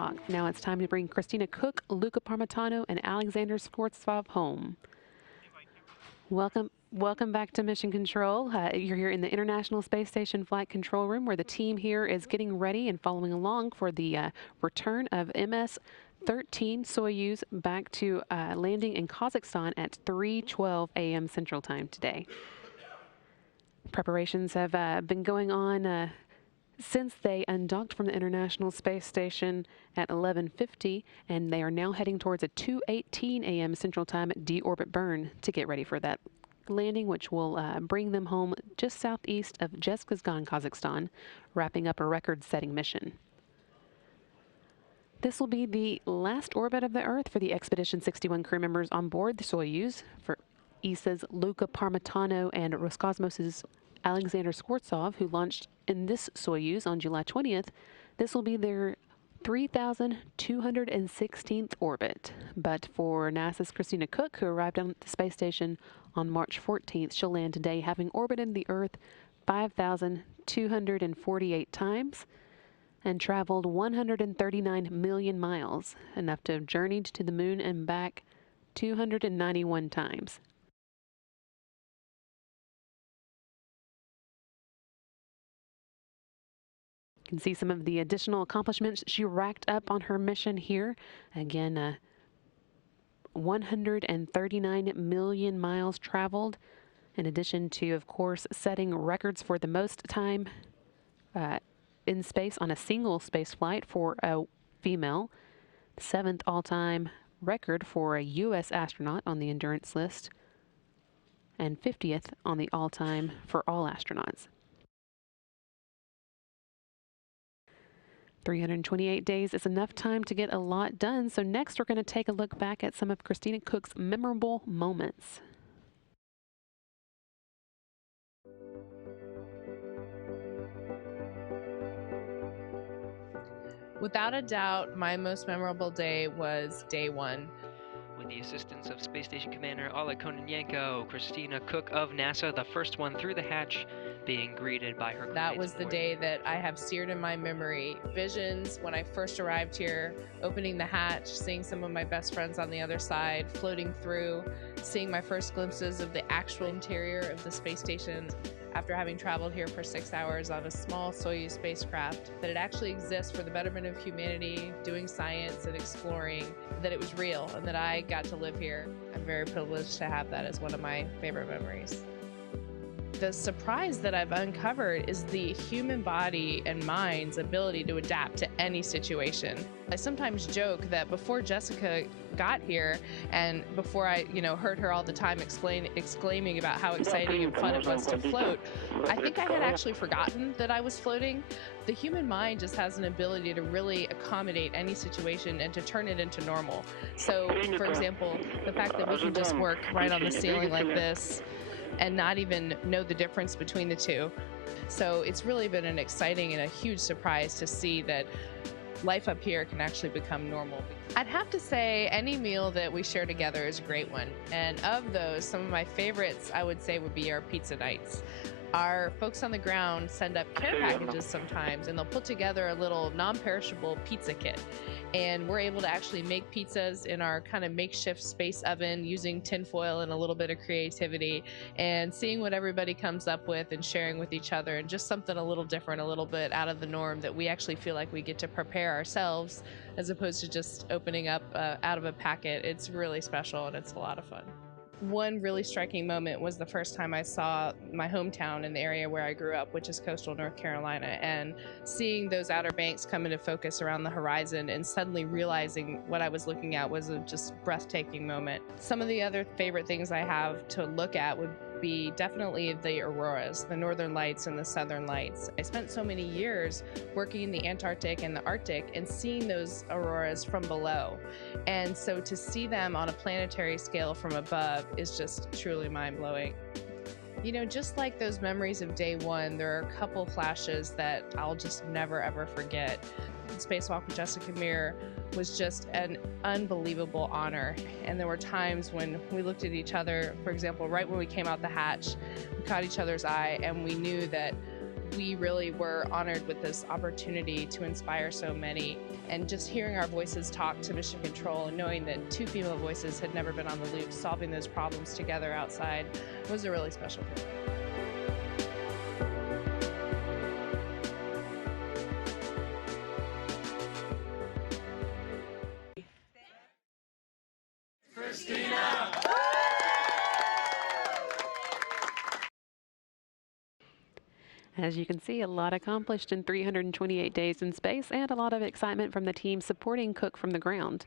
docked. Now it's time to bring Christina Koch, Luca Parmitano, and Alexander Skvortsov home. Welcome back to Mission Control. You're here in the International Space Station Flight Control Room, where the team here is getting ready and following along for the return of MS-13 Soyuz back to landing in Kazakhstan at 3:12 a.m. Central Time today. Preparations have been going on since they undocked from the International Space Station at 11:50, and they are now heading towards a 2:18 a.m. Central Time deorbit burn to get ready for that landing, which will bring them home just southeast of Dzhezkazgan, Kazakhstan, wrapping up a record-setting mission. This will be the last orbit of the Earth for the Expedition 61 crew members on board the Soyuz. For ESA's Luca Parmitano and Roscosmos's Alexander Skvortsov, who launched in this Soyuz on July 20th, this will be their 3,216th orbit. But for NASA's Christina Koch, who arrived on the space station on March 14th, she'll land today, having orbited the Earth 5,248 times and traveled 139 million miles, enough to have journeyed to the moon and back 291 times. You can see some of the additional accomplishments she racked up on her mission here. Again, 139 million miles traveled, in addition to, of course, setting records for the most time in space on a single space flight for a female, 7th all-time record for a U.S. astronaut on the endurance list, and 50th on the all-time for all astronauts. 328 days is enough time to get a lot done. So next we're going to take a look back at some of Christina Koch's memorable moments. Without a doubt, my most memorable day was day one. With the assistance of Space Station Commander Oleg Kononenko, Christina Koch of NASA, the first one through the hatch, being greeted by her. That was the day that I have seared in my memory. Visions when I first arrived here, opening the hatch, seeing some of my best friends on the other side, floating through, seeing my first glimpses of the actual interior of the space station. After having traveled here for 6 hours on a small Soyuz spacecraft, that it actually exists for the betterment of humanity, doing science and exploring, that it was real and that I got to live here. I'm very privileged to have that as one of my favorite memories. The surprise that I've uncovered is the human body and mind's ability to adapt to any situation. I sometimes joke that before Jessica got here and before I, heard her all the time exclaiming about how exciting and fun it was to float, I think I had actually forgotten that I was floating. The human mind just has an ability to really accommodate any situation and to turn it into normal. So, for example, the fact that we can just work right on the ceiling like this and not even know the difference between the two. So it's really been an exciting and a huge surprise to see that life up here can actually become normal. I'd have to say any meal that we share together is a great one. And of those, some of my favorites, I would say, would be our pizza nights. Our folks on the ground send up care packages sometimes, and they'll put together a little non-perishable pizza kit. And we're able to actually make pizzas in our kind of makeshift space oven using tinfoil and a little bit of creativity, and seeing what everybody comes up with and sharing with each other, and just something a little different, a little bit out of the norm that we actually feel like we get to prepare ourselves as opposed to just opening up out of a packet. It's really special and it's a lot of fun. One really striking moment was the first time I saw my hometown in the area where I grew up, which is coastal North Carolina, and seeing those Outer Banks come into focus around the horizon and suddenly realizing what I was looking at was a just breathtaking moment. Some of the other favorite things I have to look at would be definitely the auroras, the northern lights and the southern lights. I spent so many years working in the Antarctic and the Arctic and seeing those auroras from below. And so to see them on a planetary scale from above is just truly mind-blowing. Just like those memories of day one, there are a couple flashes that I'll just never ever forget. The spacewalk with Jessica Meir was just an unbelievable honor. And there were times when we looked at each other, for example, right when we came out the hatch, we caught each other's eye and we knew that we really were honored with this opportunity to inspire so many. And just hearing our voices talk to mission control and knowing that 2 female voices had never been on the loop, solving those problems together outside, was a really special thing. Christina! As you can see, a lot accomplished in 328 days in space and a lot of excitement from the team supporting Cook from the ground.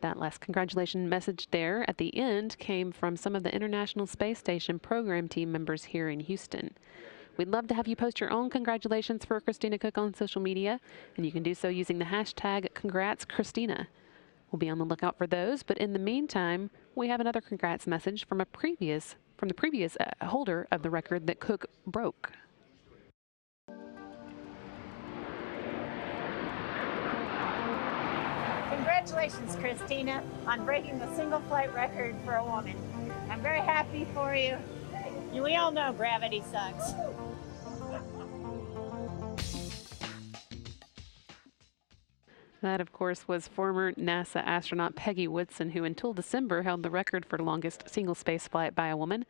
That last congratulations message there at the end came from some of the International Space Station program team members here in Houston. We'd love to have you post your own congratulations for Christina Cook on social media, and you can do so using the hashtag #CongratsChristina. We'll be on the lookout for those, but in the meantime, we have another congrats message from the previous holder of the record that Cook broke. Congratulations, Christina, on breaking the single flight record for a woman. I'm very happy for you. We all know gravity sucks. That, of course, was former NASA astronaut Peggy Woodson, who until December held the record for longest single space flight by a woman.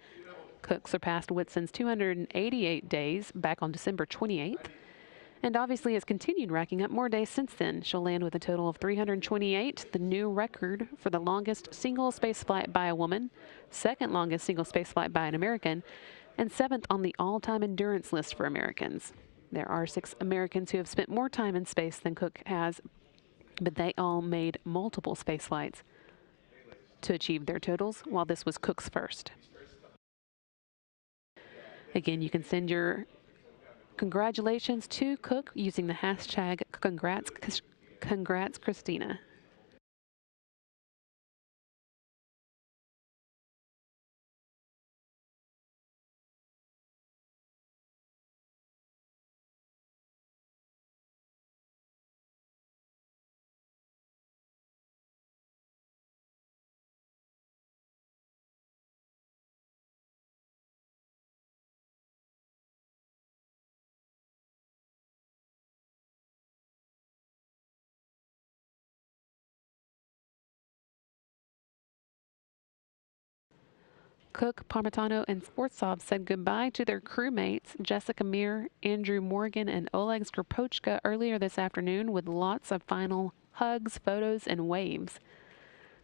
Cook surpassed Woodson's 288 days back on December 28th. And obviously has continued racking up more days since then. She'll land with a total of 328, the new record for the longest single space flight by a woman, second longest single space flight by an American, and 7th on the all-time endurance list for Americans. There are 6 Americans who have spent more time in space than Cook has, but they all made multiple space flights to achieve their totals, while this was Cook's first. Again, you can send your congratulations to Cook using the hashtag #CongratsChristina. Cook, Parmitano, and Skvortsov said goodbye to their crewmates, Jessica Meir, Andrew Morgan, and Oleg Skvortsov earlier this afternoon with lots of final hugs, photos, and waves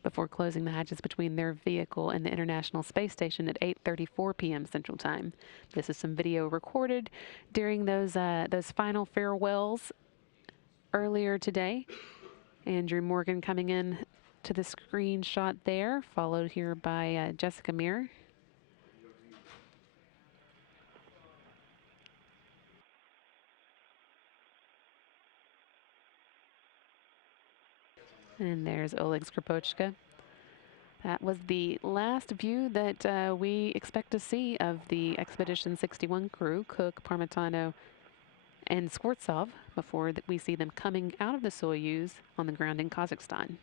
before closing the hatches between their vehicle and the International Space Station at 8:34 p.m. Central Time. This is some video recorded during those final farewells earlier today. Andrew Morgan coming in to the screenshot there, followed here by Jessica Meir. And there's Oleg Skvortsov. That was the last view that we expect to see of the Expedition 61 crew, Cook, Parmitano, and Skvortsov, before we see them coming out of the Soyuz on the ground in Kazakhstan.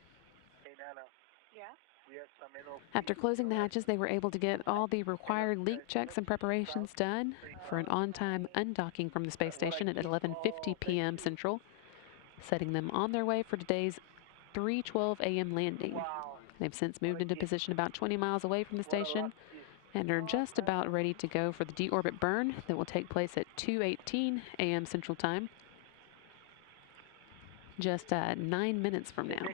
After closing the hatches, they were able to get all the required leak checks and preparations done for an on-time undocking from the space station at 11:50 p.m. Central, setting them on their way for today's 3:12 a.m. landing. They've since moved into position about 20 miles away from the station and are just about ready to go for the deorbit burn that will take place at 2:18 a.m. Central Time, just 9 minutes from now.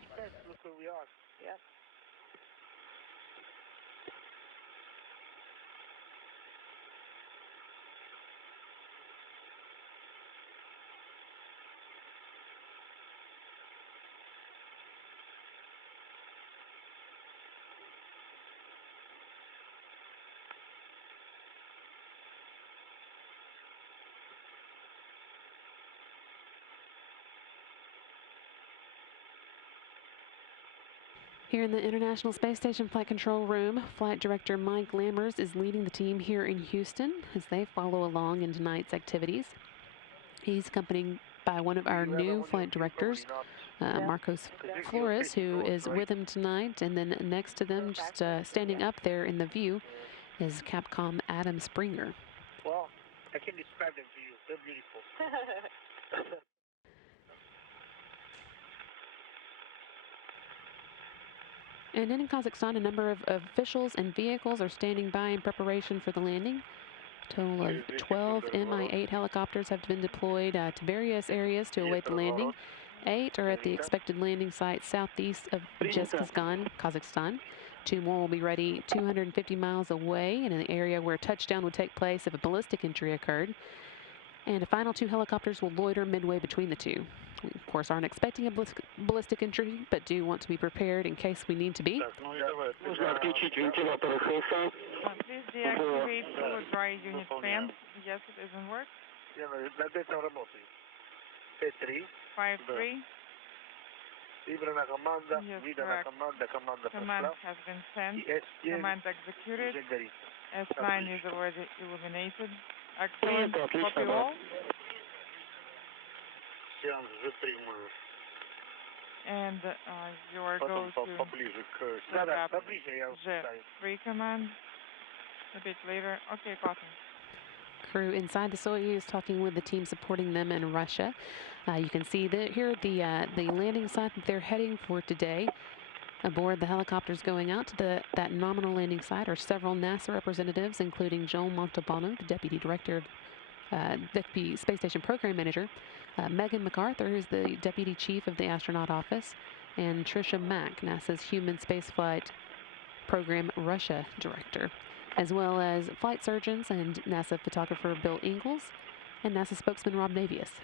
Here in the International Space Station Flight Control Room, Flight Director Mike Lammers is leading the team here in Houston as they follow along in tonight's activities. He's accompanied by one of our new flight directors, Marcos Flores, who is with him tonight. And then next to them, just standing up there in the view, is Capcom Adam Springer. Well, I can describe them to you. They're beautiful. And in Kazakhstan, a number of officials and vehicles are standing by in preparation for the landing. A total of 12 Mi-8 helicopters have been deployed to various areas to await the landing. 8 are at the expected landing site southeast of Dzhezkazgan, Kazakhstan. 2 more will be ready 250 miles away in an area where touchdown would take place if a ballistic entry occurred. And a final 2 helicopters will loiter midway between the 2. We, of course, aren't expecting a ballistic entry, but do want to be prepared in case we need to be. Please deactivate two dry unit fans. Yes, it isn't work. 5-3. Yes, correct. Command has been sent. Command executed. S9 is already illuminated. Excellent. Copy all. And your go to J3 command a bit later. Okay, copy. Crew inside the Soyuz talking with the team supporting them in Russia. You can see that here the landing site that they're heading for today. Aboard the helicopters going out to that nominal landing site are several NASA representatives, including Joel Montalbano, the Deputy Director, Deputy Space Station Program Manager, Megan MacArthur, who's the Deputy Chief of the Astronaut Office, and Tricia Mack, NASA's Human Spaceflight Program Russia Director, as well as flight surgeons and NASA photographer Bill Ingalls and NASA spokesman Rob Navius.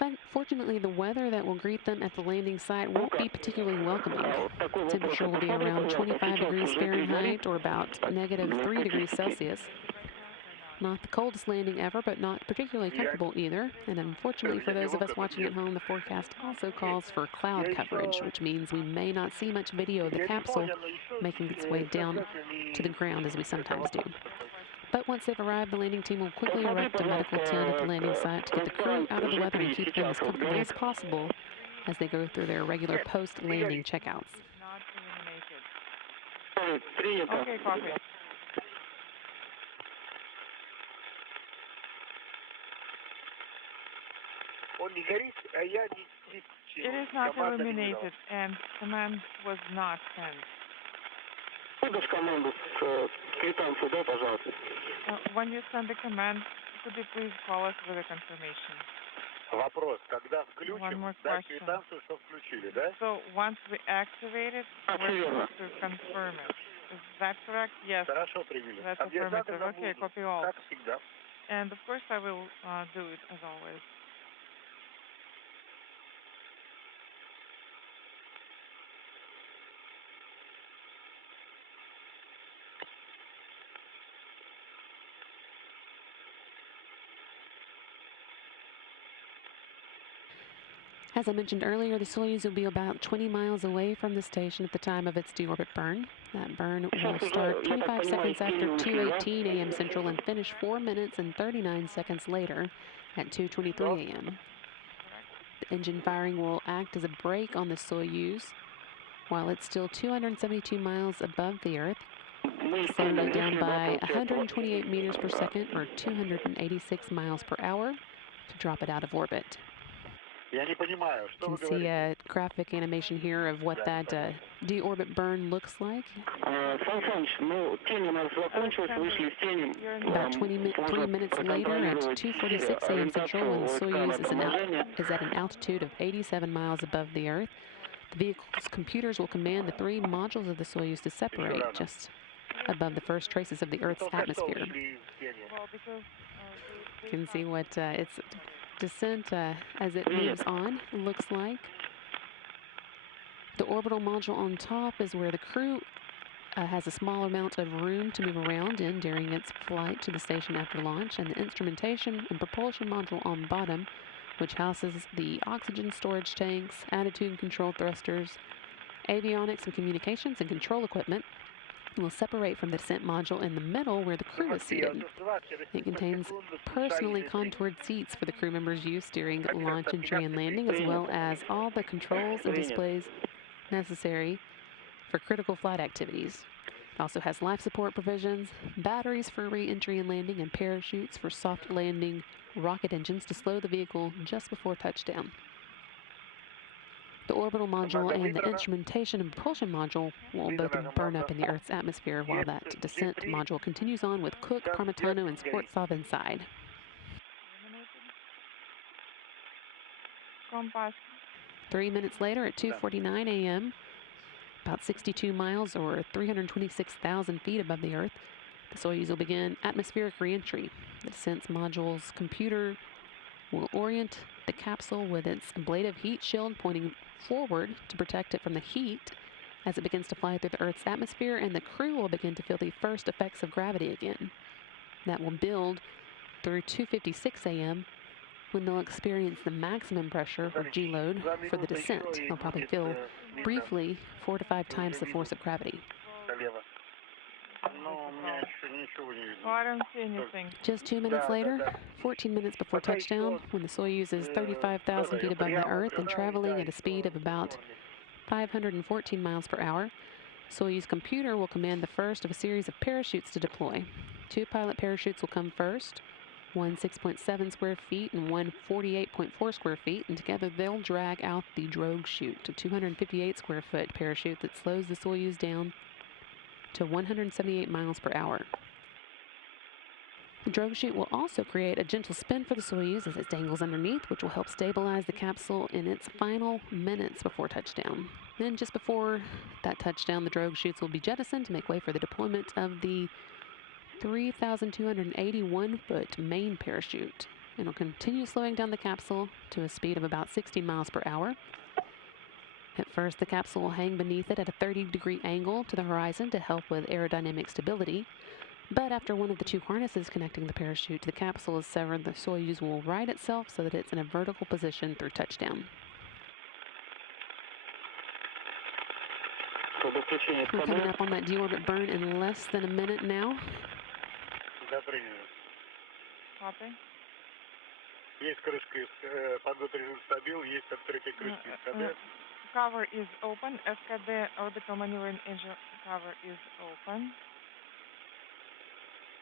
Unfortunately, the weather that will greet them at the landing site won't be particularly welcoming. Temperature will be around 25 degrees Fahrenheit or about -3 degrees Celsius. Not the coldest landing ever, but not particularly comfortable either. And unfortunately for those of us watching at home, the forecast also calls for cloud coverage, which means we may not see much video of the capsule making its way down to the ground as we sometimes do. But once they've arrived, the landing team will quickly erect a medical tent at the landing site to get the crew out of the weather and keep them as comfortable as possible as they go through their regular post-landing checkouts. Not illuminated. Okay, copy. It is not illuminated, and command was not sent. When you send the command, could you please call us with a confirmation? One more question. So once we activate it, we're supposed to confirm it. Is that correct? Yes. That's affirmative. Okay, copy all. And of course I will do it as always. As I mentioned earlier, the Soyuz will be about 20 miles away from the station at the time of its deorbit burn. That burn will start 25 seconds after 2:18 a.m. Central and finish 4 minutes and 39 seconds later at 2:23 a.m. The engine firing will act as a brake on the Soyuz while it's still 272 miles above the Earth, slowing it down by 128 meters per second or 286 miles per hour to drop it out of orbit. You can see a graphic animation here of what that deorbit burn looks like. About 3 minutes later at 2:46 a.m. Central, when the Soyuz is at an altitude of 87 miles above the Earth, the vehicle's computers will command the 3 modules of the Soyuz to separate just above the first traces of the Earth's atmosphere. You can see what its descent as it moves on looks like. The orbital module on top is where the crew has a small amount of room to move around in during its flight to the station after launch, and the instrumentation and propulsion module on bottom, which houses the oxygen storage tanks, attitude control thrusters, avionics and communications and control equipment, will separate from the descent module in the middle where the crew is seated. It contains personally contoured seats for the crew members' use during launch, entry, and landing, as well as all the controls and displays necessary for critical flight activities. It also has life support provisions, batteries for re-entry and landing, and parachutes for soft landing rocket engines to slow the vehicle just before touchdown. The orbital module and the instrumentation and propulsion module will both burn up in the Earth's atmosphere while that descent module continues on with Koch, Parmitano, and Skvortsov inside. Compass. 3 minutes later at 2:49 a.m., about 62 miles or 326,000 feet above the Earth, the Soyuz will begin atmospheric re-entry. The descent module's computer will orient the capsule with its ablative heat shield pointing forward to protect it from the heat as it begins to fly through the Earth's atmosphere, and the crew will begin to feel the first effects of gravity again. That will build through 2:56 a.m. when they'll experience the maximum pressure, or G-load, for the descent. They'll probably feel briefly 4 to 5 times the force of gravity. Oh, I don't see anything. Just 2 minutes later, 14 minutes before touchdown, when the Soyuz is 35,000 feet above the Earth and traveling at a speed of about 514 miles per hour, Soyuz computer will command the first of a series of parachutes to deploy. 2 pilot parachutes will come first, one 6.7 square feet and one 48.4 square feet, and together they'll drag out the drogue chute, a 258 square foot parachute that slows the Soyuz down to 178 miles per hour. The drogue chute will also create a gentle spin for the Soyuz as it dangles underneath, which will help stabilize the capsule in its final minutes before touchdown. Then just before that touchdown, the drogue chutes will be jettisoned to make way for the deployment of the 3,281-foot main parachute. It'll continue slowing down the capsule to a speed of about 16 miles per hour. At first, the capsule will hang beneath it at a 30-degree angle to the horizon to help with aerodynamic stability. But after one of the 2 harnesses connecting the parachute to the capsule is severed, the Soyuz will right itself so that it's in a vertical position through touchdown. We're coming up on that deorbit burn in less than a minute now. Copy. Cover is open. SKD orbital maneuvering engine cover is open.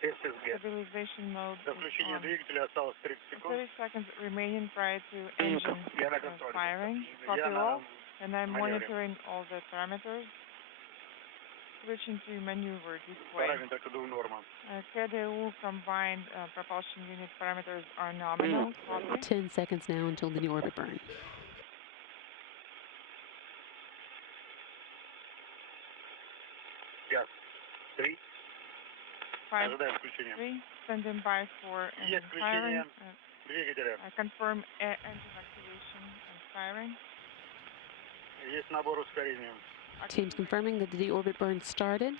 Stabilization mode is on. 30 seconds remaining prior to engine firing. Copy all. And I'm monitoring all the parameters. Switching to maneuver display. KDU combined propulsion unit parameters are nominal. Copy. 10 seconds now until the deorbit burn. Yes. 3. 5, 3, standing by for engine firing. Confirm engine activation and firing. Teams confirming that the deorbit burn started.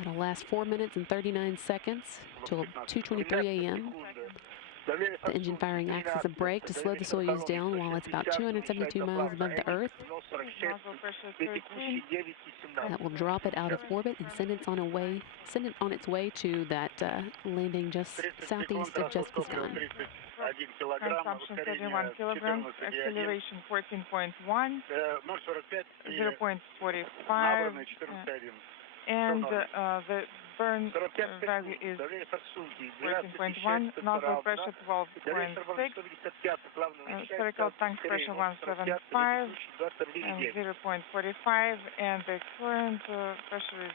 It'll last 4 minutes and 39 seconds till 2:23 a.m. The engine firing acts as a brake to slow the Soyuz down while it's about 272 miles above the Earth. That will drop it out of orbit and send it on its way to that landing just southeast of Dzhezkazgan. Consumption 31 kilograms, acceleration 14.1, 0.45, and the burn value is 14.1, nozzle pressure 12.6, spherical tank pressure 175, and 0.45, and the current pressure is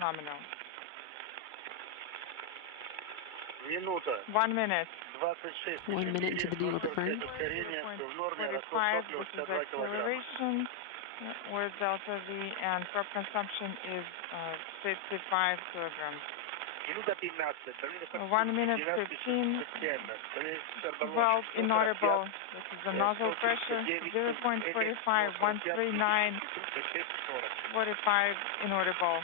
nominal. 1 minute. 1 minute into the deorbit burn. 0.45, this is acceleration, where delta V, and prop consumption is 55 kilograms. 1 minute 15, valve inaudible, this is the nozzle pressure, 0.45, 139, 45 inaudible.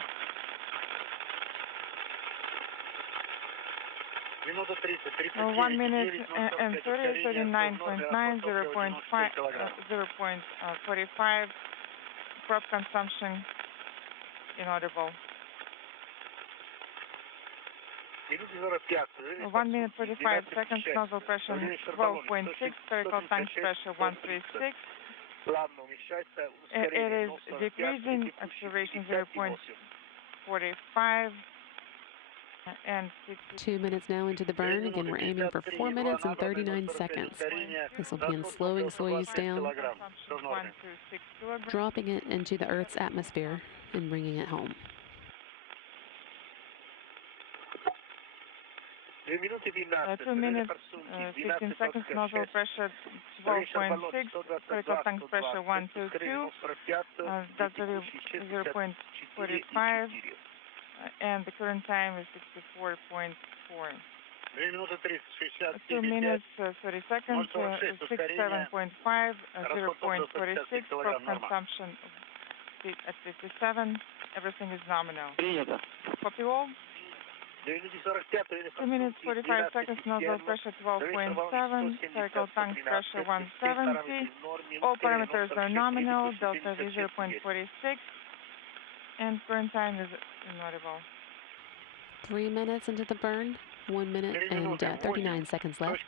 1 minute and 30, 39.9, 0.45, prop consumption inaudible. 1 minute 45 seconds, nozzle pressure 12.6, spherical tank pressure 136. It is decreasing, acceleration 0.45 and 2 minutes now into the burn. Again, we're aiming for 4 minutes and 39 seconds. This will begin slowing Soyuz down, dropping it into the Earth's atmosphere and bringing it home. 2 minutes, 15 seconds, nozzle pressure 12.6, spherical tank pressure 122, that's 0.45, and the current time is 64.4. 2 minutes, 30 seconds, 67.5, 0.46, prop consumption at 57, everything is nominal. Copy all. 2 minutes 45 seconds, nozzle pressure 12.7, spherical tank pressure 170. All parameters are nominal, delta V 0.46, and current time is inaudible. 3 minutes into the burn, 1 minute and 39 seconds left.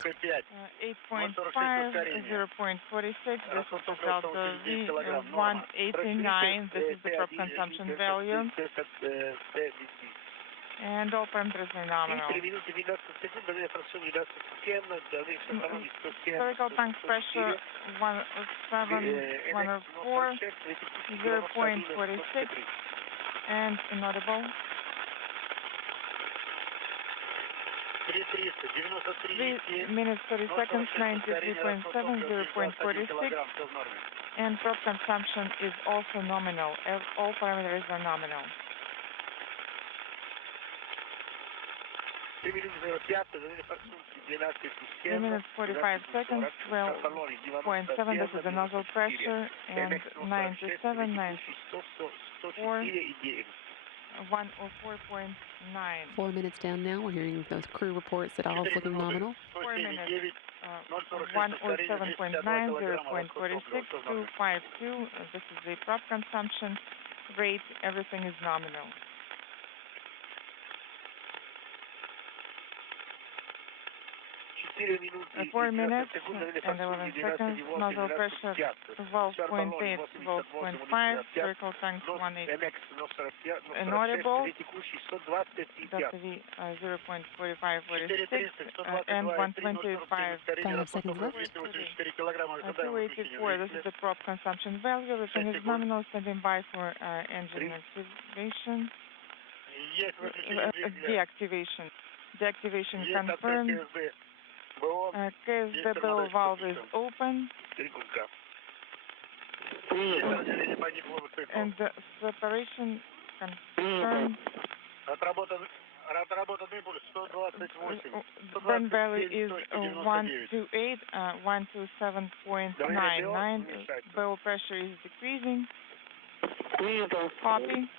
8.5, 0.46, this is the delta V 189, this is the prop consumption value. And all parameters are nominal. Spherical tank pressure 107, 104, 0.46, and inaudible. 3 minutes 30 seconds, 93.7, 0.46, and prop consumption is also nominal. All parameters are nominal. 3 minutes 45 seconds, 12.7, this is the nozzle pressure, and 97, 94, 104.9. 4 minutes down now, we're hearing those crew reports that all is looking nominal. 4 minutes, 107.9, 0.46, 252, this is the prop consumption rate, everything is nominal. 4 minutes and 11 seconds, nozzle pressure 12.8, 12.5, spherical tank 180. Inaudible, delta V 0.4546, and 125. 5 seconds left. 284, this is the prop consumption value, everything is nominal, standing by for engine activation. Deactivation confirmed. KSDB valve is open, and the separation confirmed. Burn value is 128, 127.99. Barrel pressure is decreasing. Copy.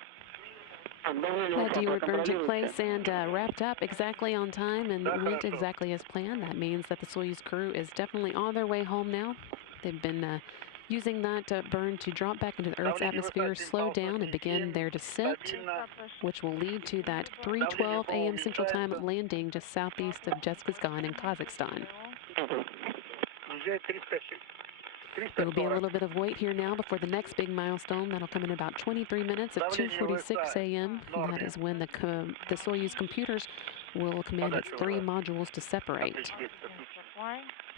That Deorbit burn took place and wrapped up exactly on time and went exactly as planned. That means that the Soyuz crew is definitely on their way home now. They've been using that burn to drop back into the Earth's atmosphere, slow down, and begin their descent, which will lead to that 3:12 a.m. Central Time landing just southeast of Dzhezkazgan in Kazakhstan. There will be a little bit of wait here now before the next big milestone. That'll come in about 23 minutes at 2:46 a.m. And that is when the Soyuz computers will command its 3 modules to separate.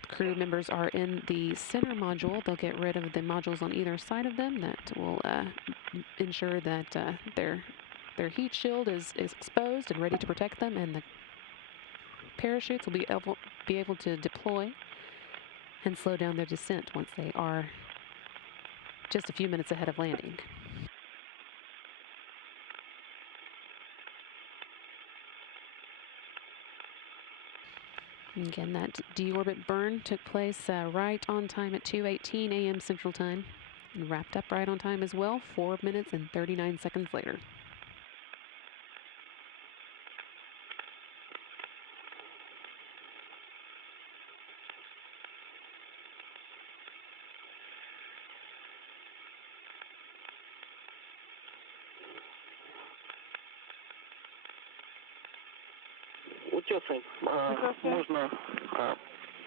Crew members are in the center module. They'll get rid of the modules on either side of them. That will ensure that their heat shield is exposed and ready to protect them, and the parachutes will be able to deploy and slow down their descent once they are just a few minutes ahead of landing. Again, that deorbit burn took place right on time at 2:18 a.m. Central Time and wrapped up right on time as well, 4 minutes and 39 seconds later. Можно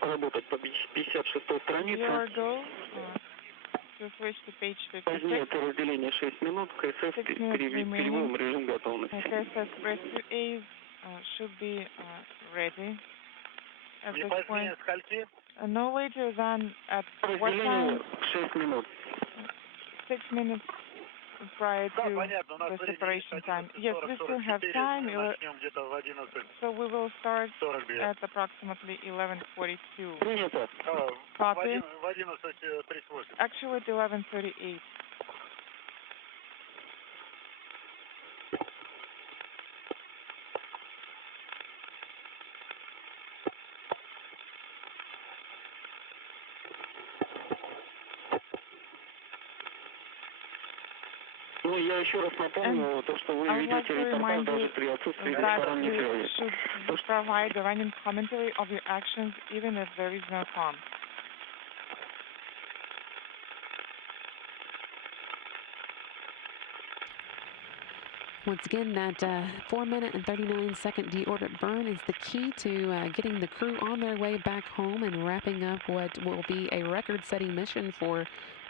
работать по 56-й странице. Your goal to switch to page 56. Это разделение 6 минут. КСС переводим режим готовности. KSS rescue A's should be ready at this point. No later than at what time? 6 минут. 6 minutes prior to the separation time. Yes, we still have time. So we will start at approximately 11:42. Copy. Actually, at 11:38. Ну, я еще раз напомню, то, что вы ведете репортаж даже при отсутствии двусторонней связи. You should provide the running commentary of your actions even if there is no comm. Once again, that 4-minute and 39-second deorbit burn is the key to getting the crew on their way back home and wrapping up what will be a record-setting mission for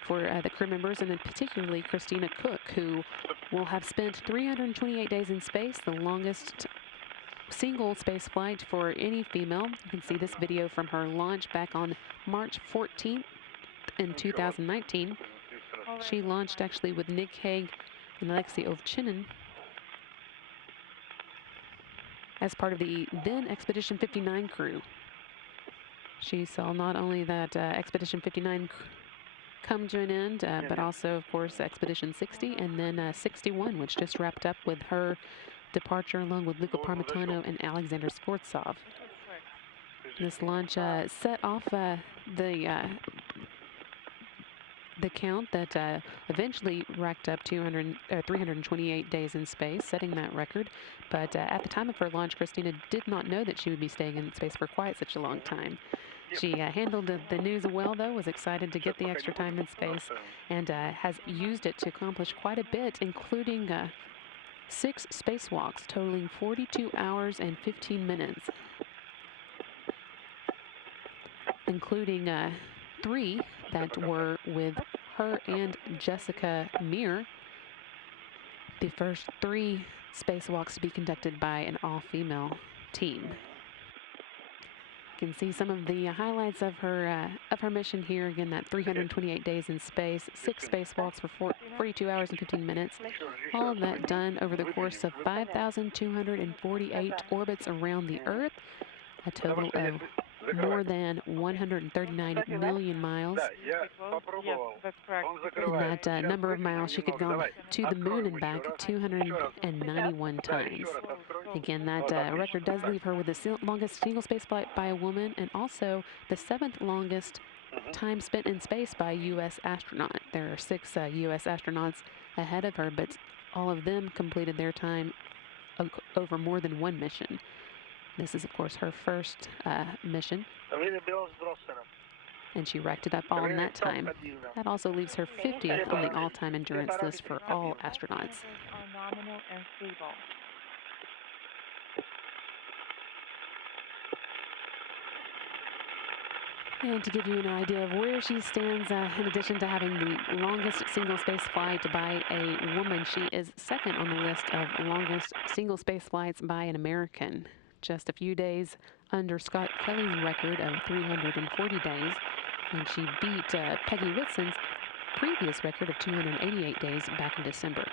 the crew members, and particularly Christina Koch, who will have spent 328 days in space, the longest single space flight for any female. You can see this video from her launch back on March 14th in 2019. She launched actually with Nick Hague and Alexei Ovchinin as part of the then Expedition 59 crew. She saw not only that Expedition 59 come to an end, but also, of course, Expedition 60 and then 61, which just wrapped up with her departure along with Luca Parmitano and Alexander Skvortsov. This launch set off the count that eventually racked up 328 days in space, setting that record. But at the time of her launch, Christina did not know that she would be staying in space for quite such a long time. She handled the news well, though, was excited to get the extra time in space, and has used it to accomplish quite a bit, including 6 spacewalks totaling 42 hours and 15 minutes, including 3 that were with her and Jessica Meir, the first 3 spacewalks to be conducted by an all-female team. You can see some of the highlights of her mission here. Again, that 328 days in space, 6 spacewalks for 42 hours and 15 minutes. All of that done over the course of 5,248 orbits around the Earth, a total of more than 139 million miles. Yes, that's correct. And that number of miles she could go to the moon and back 291 times. Again, that record does leave her with the longest single space flight by a woman, and also the 7th longest time spent in space by a U.S. astronaut. There are 6 U.S. astronauts ahead of her, but all of them completed their time over more than one mission. This is, of course, her first mission, and she racked it up all in that time. That also leaves her 50th on the all-time endurance list for all astronauts. Nominal and stable. And to give you an idea of where she stands, in addition to having the longest single space flight by a woman, she is second on the list of longest single space flights by an American. Just a few days under Scott Kelly's record of 340 days, and she beat Peggy Whitson's previous record of 288 days back in December.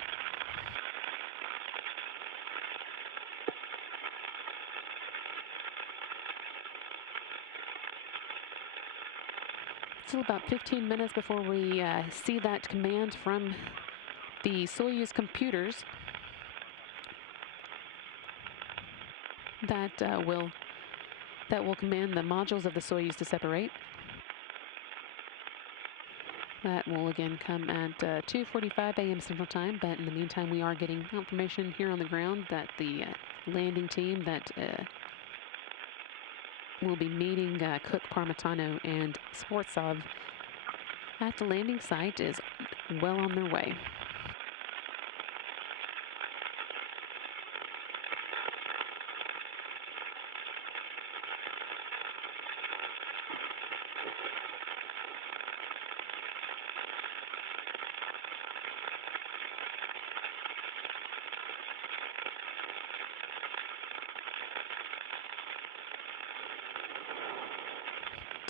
Still about 15 minutes before we see that command from the Soyuz computers that will command the modules of the Soyuz to separate. That will again come at 2:45 a.m. Central Time, but in the meantime we are getting confirmation here on the ground that the landing team that will be meeting Koch, Parmitano, and Skvortsov at the landing site is well on their way.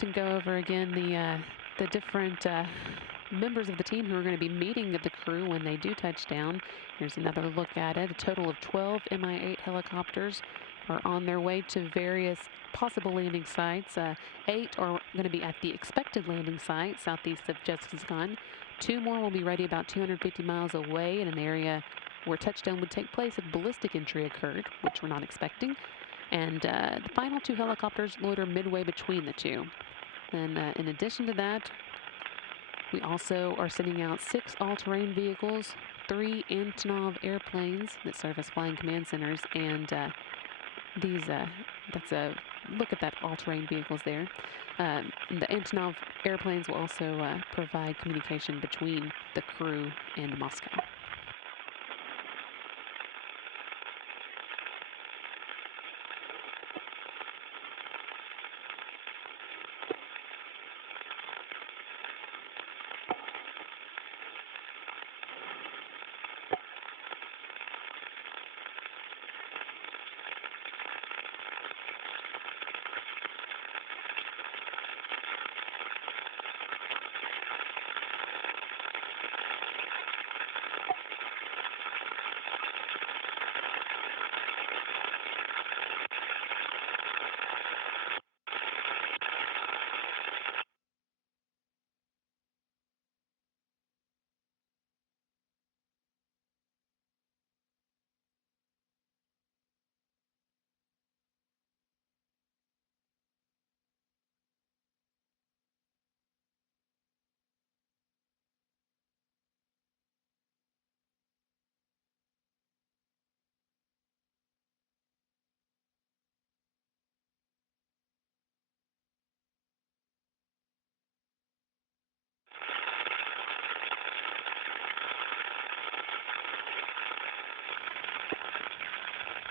to go over again the different members of the team who are going to be meeting the crew when they do touch down. Here's another look at it. A total of 12 Mi-8 helicopters are on their way to various possible landing sites. 8 are going to be at the expected landing site southeast of Dzhezkazgan. 2 more will be ready about 250 miles away in an area where touchdown would take place if ballistic entry occurred, which we're not expecting. And the final 2 helicopters loiter midway between the 2. Then in addition to that, we also are sending out 6 all-terrain vehicles, 3 Antonov airplanes that serve as flying command centers, and that's a look at that all-terrain vehicles there. The Antonov airplanes will also provide communication between the crew and Moscow.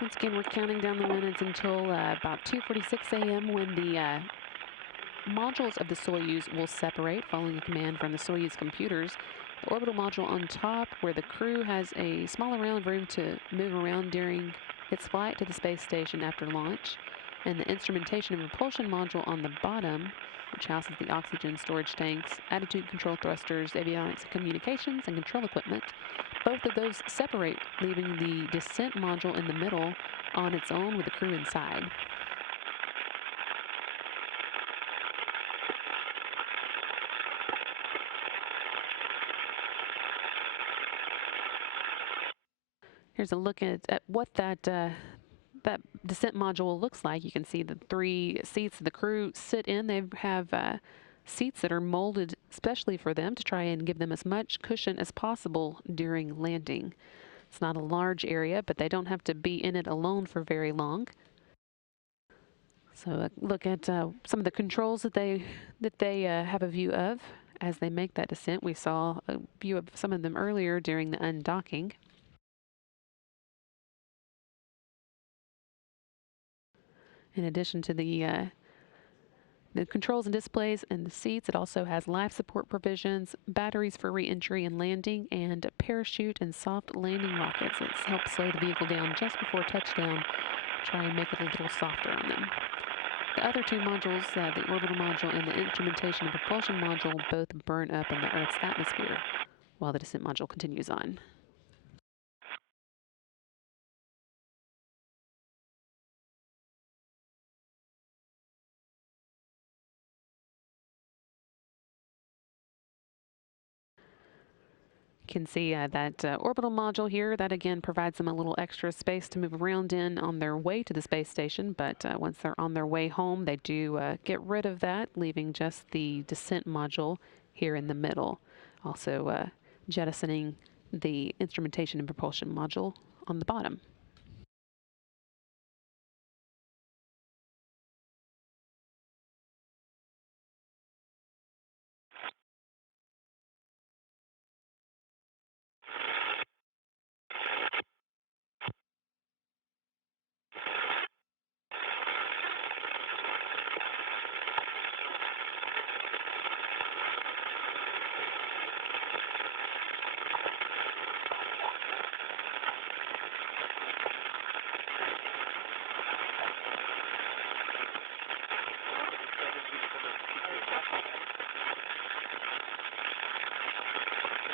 Once again, we're counting down the minutes until about 2:46 a.m. when the modules of the Soyuz will separate following a command from the Soyuz computers. The orbital module on top, where the crew has a small amount of room to move around during its flight to the space station after launch, and the instrumentation and propulsion module on the bottom, which houses the oxygen storage tanks, attitude control thrusters, avionics, communications, and control equipment. Both of those separate, leaving the descent module in the middle on its own with the crew inside. Here's a look at what that descent module looks like. You can see the 3 seats the crew sit in. They have seats that are molded especially for them to try and give them as much cushion as possible during landing. It's not a large area, but they don't have to be in it alone for very long. So look at some of the controls that they have a view of as they make that descent. We saw a view of some of them earlier during the undocking. In addition to the controls and displays and the seats, it also has life support provisions, batteries for re-entry and landing, and a parachute and soft landing rockets. It helps slow the vehicle down just before touchdown, try and make it a little softer on them. The other 2 modules, the orbital module and the instrumentation and propulsion module, both burn up in the Earth's atmosphere while the descent module continues on. Can see that orbital module here, that again provides them a little extra space to move around in on their way to the space station, but once they're on their way home, they do get rid of that, leaving just the descent module here in the middle. Also jettisoning the instrumentation and propulsion module on the bottom.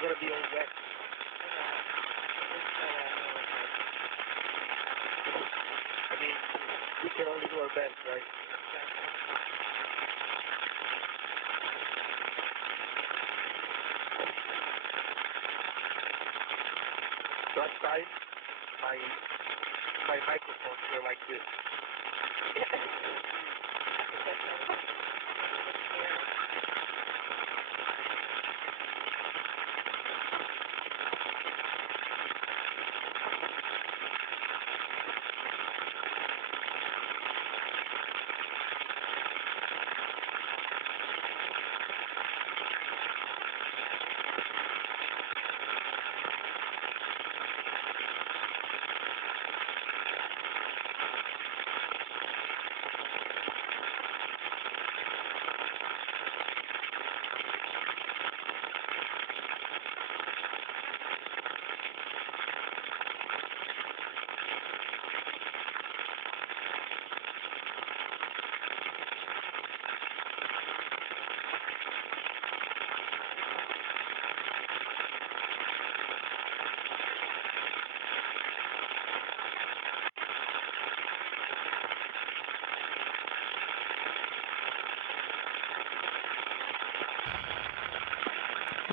going to be all wet. I mean, we can only do our best, right? Last time, my microphones were like this.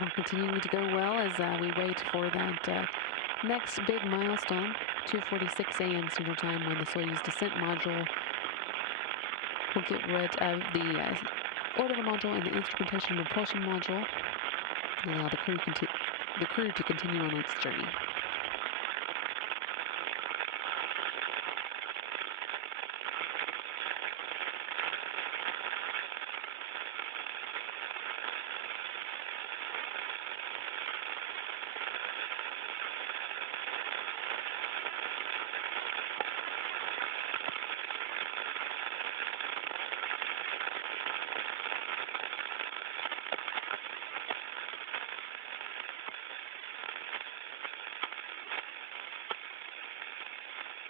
All continuing to go well as we wait for that next big milestone, 2:46 a.m. Central Time, when the Soyuz descent module will get rid of the orbital module and the instrumentation and propulsion module and allow the crew to continue on its journey.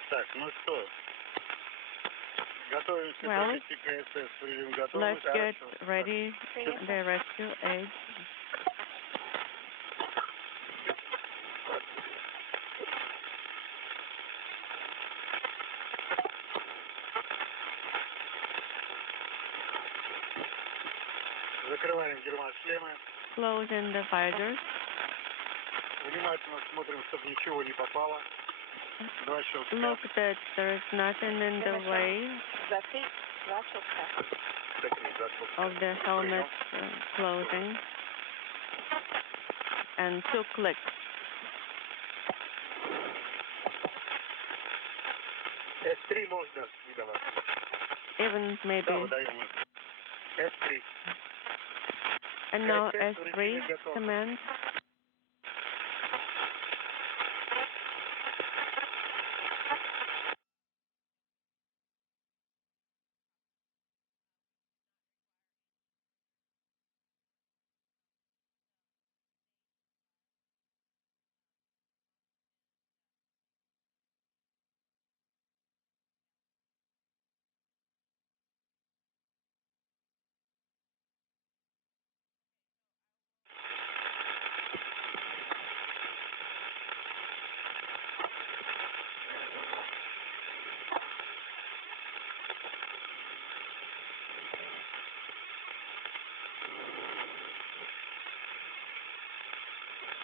Так, ну что, готовимся Well, провести КСС в режим let's готовности. get ready the rescue aid. Закрываем гермошлемы. Closing the visors. Внимательно смотрим, чтобы ничего не попало. Два щелчка. Look that there is nothing in the way of the helmet closing. And 2 clicks. S3 можно выдавать. Even Да, maybe. выдаем. S3. And now S3 command.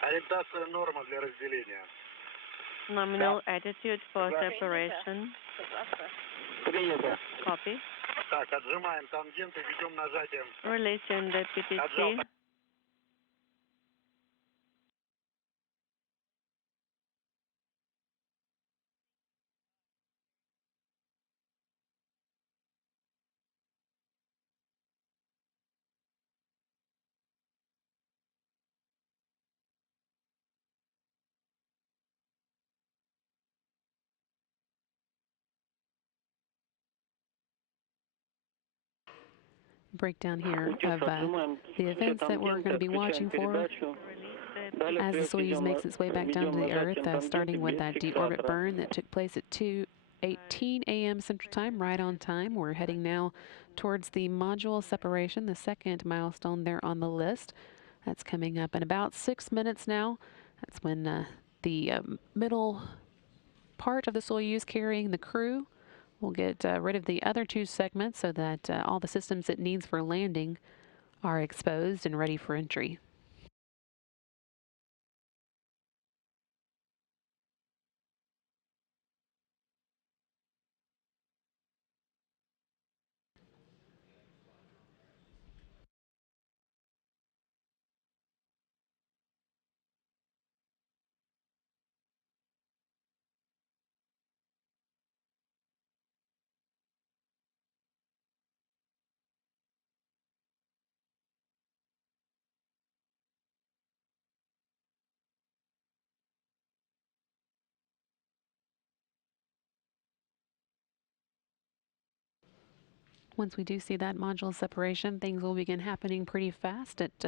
Ориентация норма для разделения. Nominal attitude for separation. Принято. Copy. Так, отжимаем тангенты, ведем нажатием. Releasing the PTT. Breakdown here of the events that we're going to be watching for as the Soyuz makes its way back down to the Earth, starting with that deorbit burn that took place at 2:18 a.m. Central Time, right on time. We're heading now towards the module separation, the second milestone there on the list. That's coming up in about 6 minutes now. That's when the middle part of the Soyuz carrying the crew will get rid of the other two segments so that all the systems it needs for landing are exposed and ready for entry. Once we do see that module separation, things will begin happening pretty fast at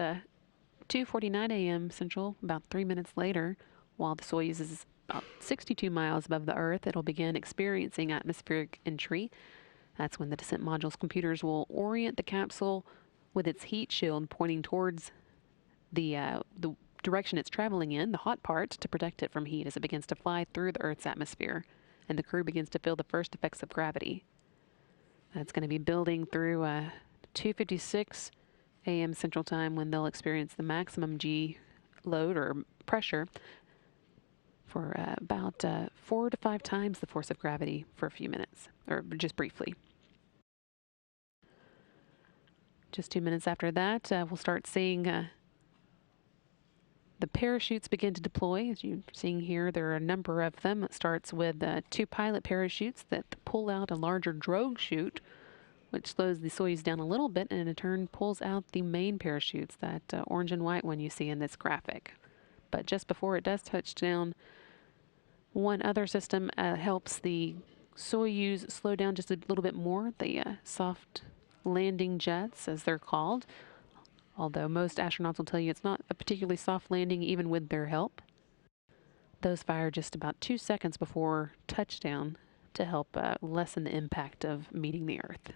2:49 a.m. Central, about 3 minutes later. While the Soyuz is about 62 miles above the Earth, it'll begin experiencing atmospheric entry. That's when the descent module's computers will orient the capsule with its heat shield pointing towards the direction it's traveling in, the hot part, to protect it from heat as it begins to fly through the Earth's atmosphere, and the crew begins to feel the first effects of gravity. That's going to be building through 2:56 a.m. Central Time when they'll experience the maximum G load or pressure for about 4 to 5 times the force of gravity for a few minutes, or just briefly. Just 2 minutes after that, we'll start seeing the parachutes begin to deploy. As you're seeing here, there are a number of them. It starts with 2 pilot parachutes that pull out a larger drogue chute, which slows the Soyuz down a little bit and in turn pulls out the main parachutes, that orange and white one you see in this graphic. But just before it does touch down, one other system helps the Soyuz slow down just a little bit more, the soft landing jets, as they're called. Although most astronauts will tell you it's not a particularly soft landing even with their help. Those fire just about 2 seconds before touchdown to help lessen the impact of meeting the Earth.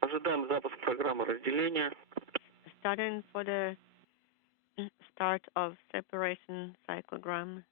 Ожидаем запуск программы разделения. Starting for the start of separation cyclogram.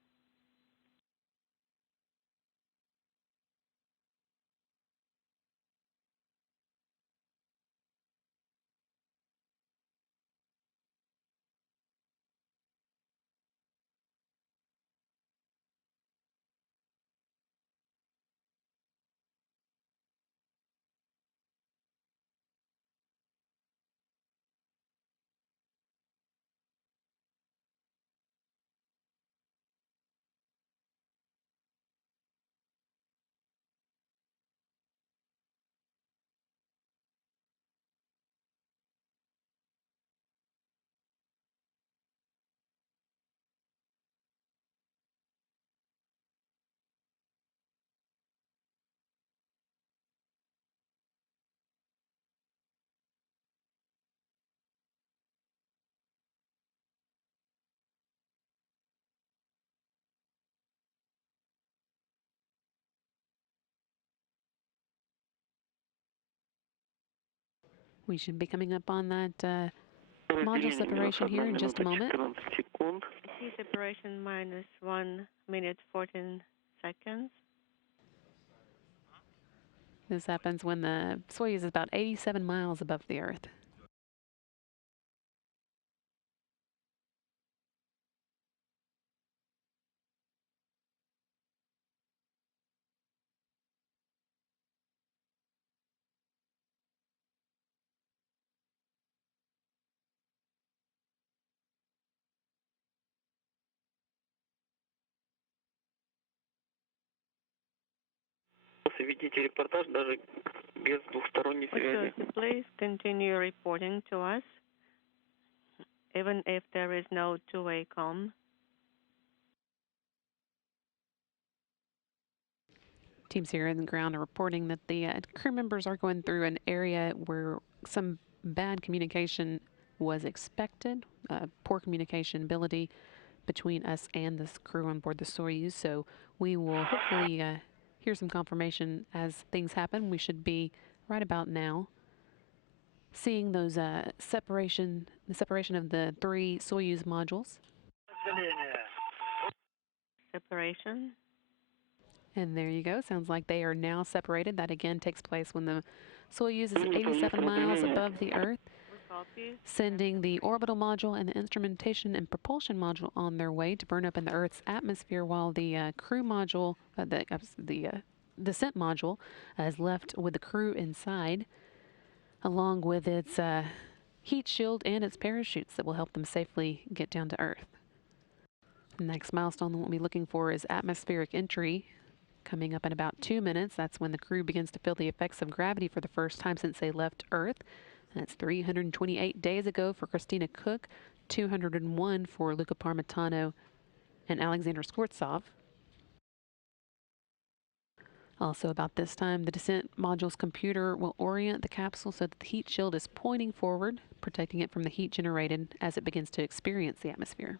We should be coming up on that module separation here in just a moment. See separation minus 1 minute 14 seconds. This happens when the Soyuz is about 87 miles above the Earth. Please continue reporting to us, even if there is no two-way comm. Teams here on the ground are reporting that the crew members are going through an area where some bad communication was expected, poor communication ability between us and this crew on board the Soyuz. So we will hopefully hear some confirmation as things happen. We should be right about now seeing those the separation of the 3 Soyuz modules. Separation. And there you go. Sounds like they are now separated. That again takes place when the Soyuz is 87 miles above the Earth, sending the orbital module and the instrumentation and propulsion module on their way to burn up in the Earth's atmosphere, while the crew module, the descent module, is left with the crew inside, along with its heat shield and its parachutes that will help them safely get down to Earth. The next milestone that we'll be looking for is atmospheric entry, coming up in about 2 minutes. That's when the crew begins to feel the effects of gravity for the first time since they left Earth. That's 328 days ago for Christina Koch, 201 for Luca Parmitano and Alexander Skvortsov. Also about this time, the descent module's computer will orient the capsule so that the heat shield is pointing forward, protecting it from the heat generated as it begins to experience the atmosphere.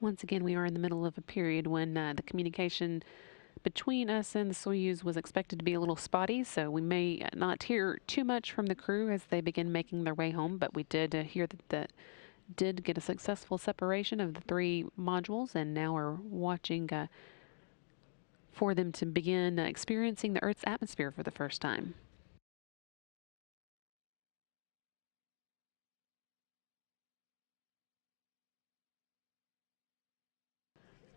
Once again, we are in the middle of a period when the communication between us and the Soyuz was expected to be a little spotty, so we may not hear too much from the crew as they begin making their way home, but we did hear that did get a successful separation of the 3 modules, and now we're watching for them to begin experiencing the Earth's atmosphere for the first time.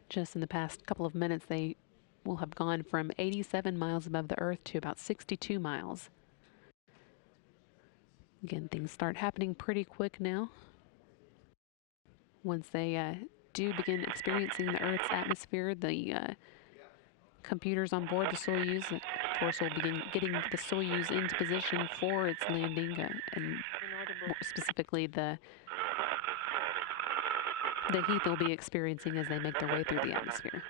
Just in the past couple of minutes, they will have gone from 87 miles above the Earth to about 62 miles. Again, things start happening pretty quick now. Once they do begin experiencing the Earth's atmosphere, the computers on board the Soyuz, of course, will begin getting the Soyuz into position for its landing, and more specifically the heat they'll be experiencing as they make their way through the atmosphere.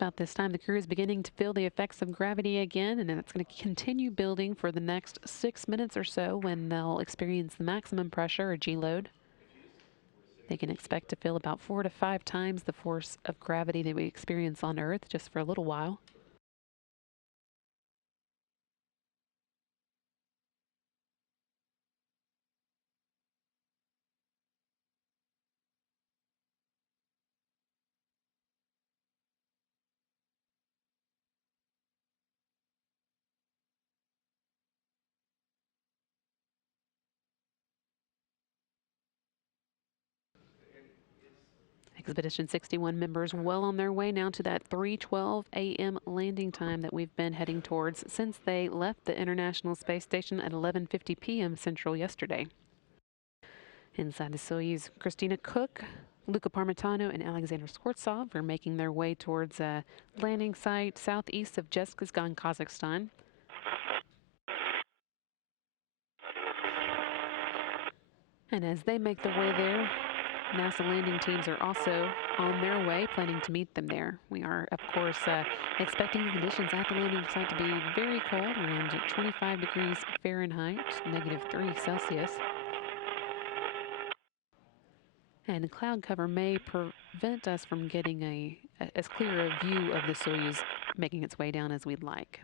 About this time, the crew is beginning to feel the effects of gravity again, and it's going to continue building for the next 6 minutes or so when they'll experience the maximum pressure, or G load. They can expect to feel about 4 to 5 times the force of gravity that we experience on Earth just for a little while. Expedition 61 members well on their way now to that 3:12 a.m. landing time that we've been heading towards since they left the International Space Station at 11:50 p.m. Central yesterday. Inside the Soyuz, Christina, Koch, Luca, Parmitano, and Alexander Skvortsov are making their way towards a landing site southeast of Dzhezkazgan, Kazakhstan. And as they make their way there, NASA landing teams are also on their way, planning to meet them there. We are, of course, expecting the conditions at the landing site to be very cold, around 25 degrees Fahrenheit, -3 Celsius. And cloud cover may prevent us from getting as clear a view of the Soyuz making its way down as we'd like.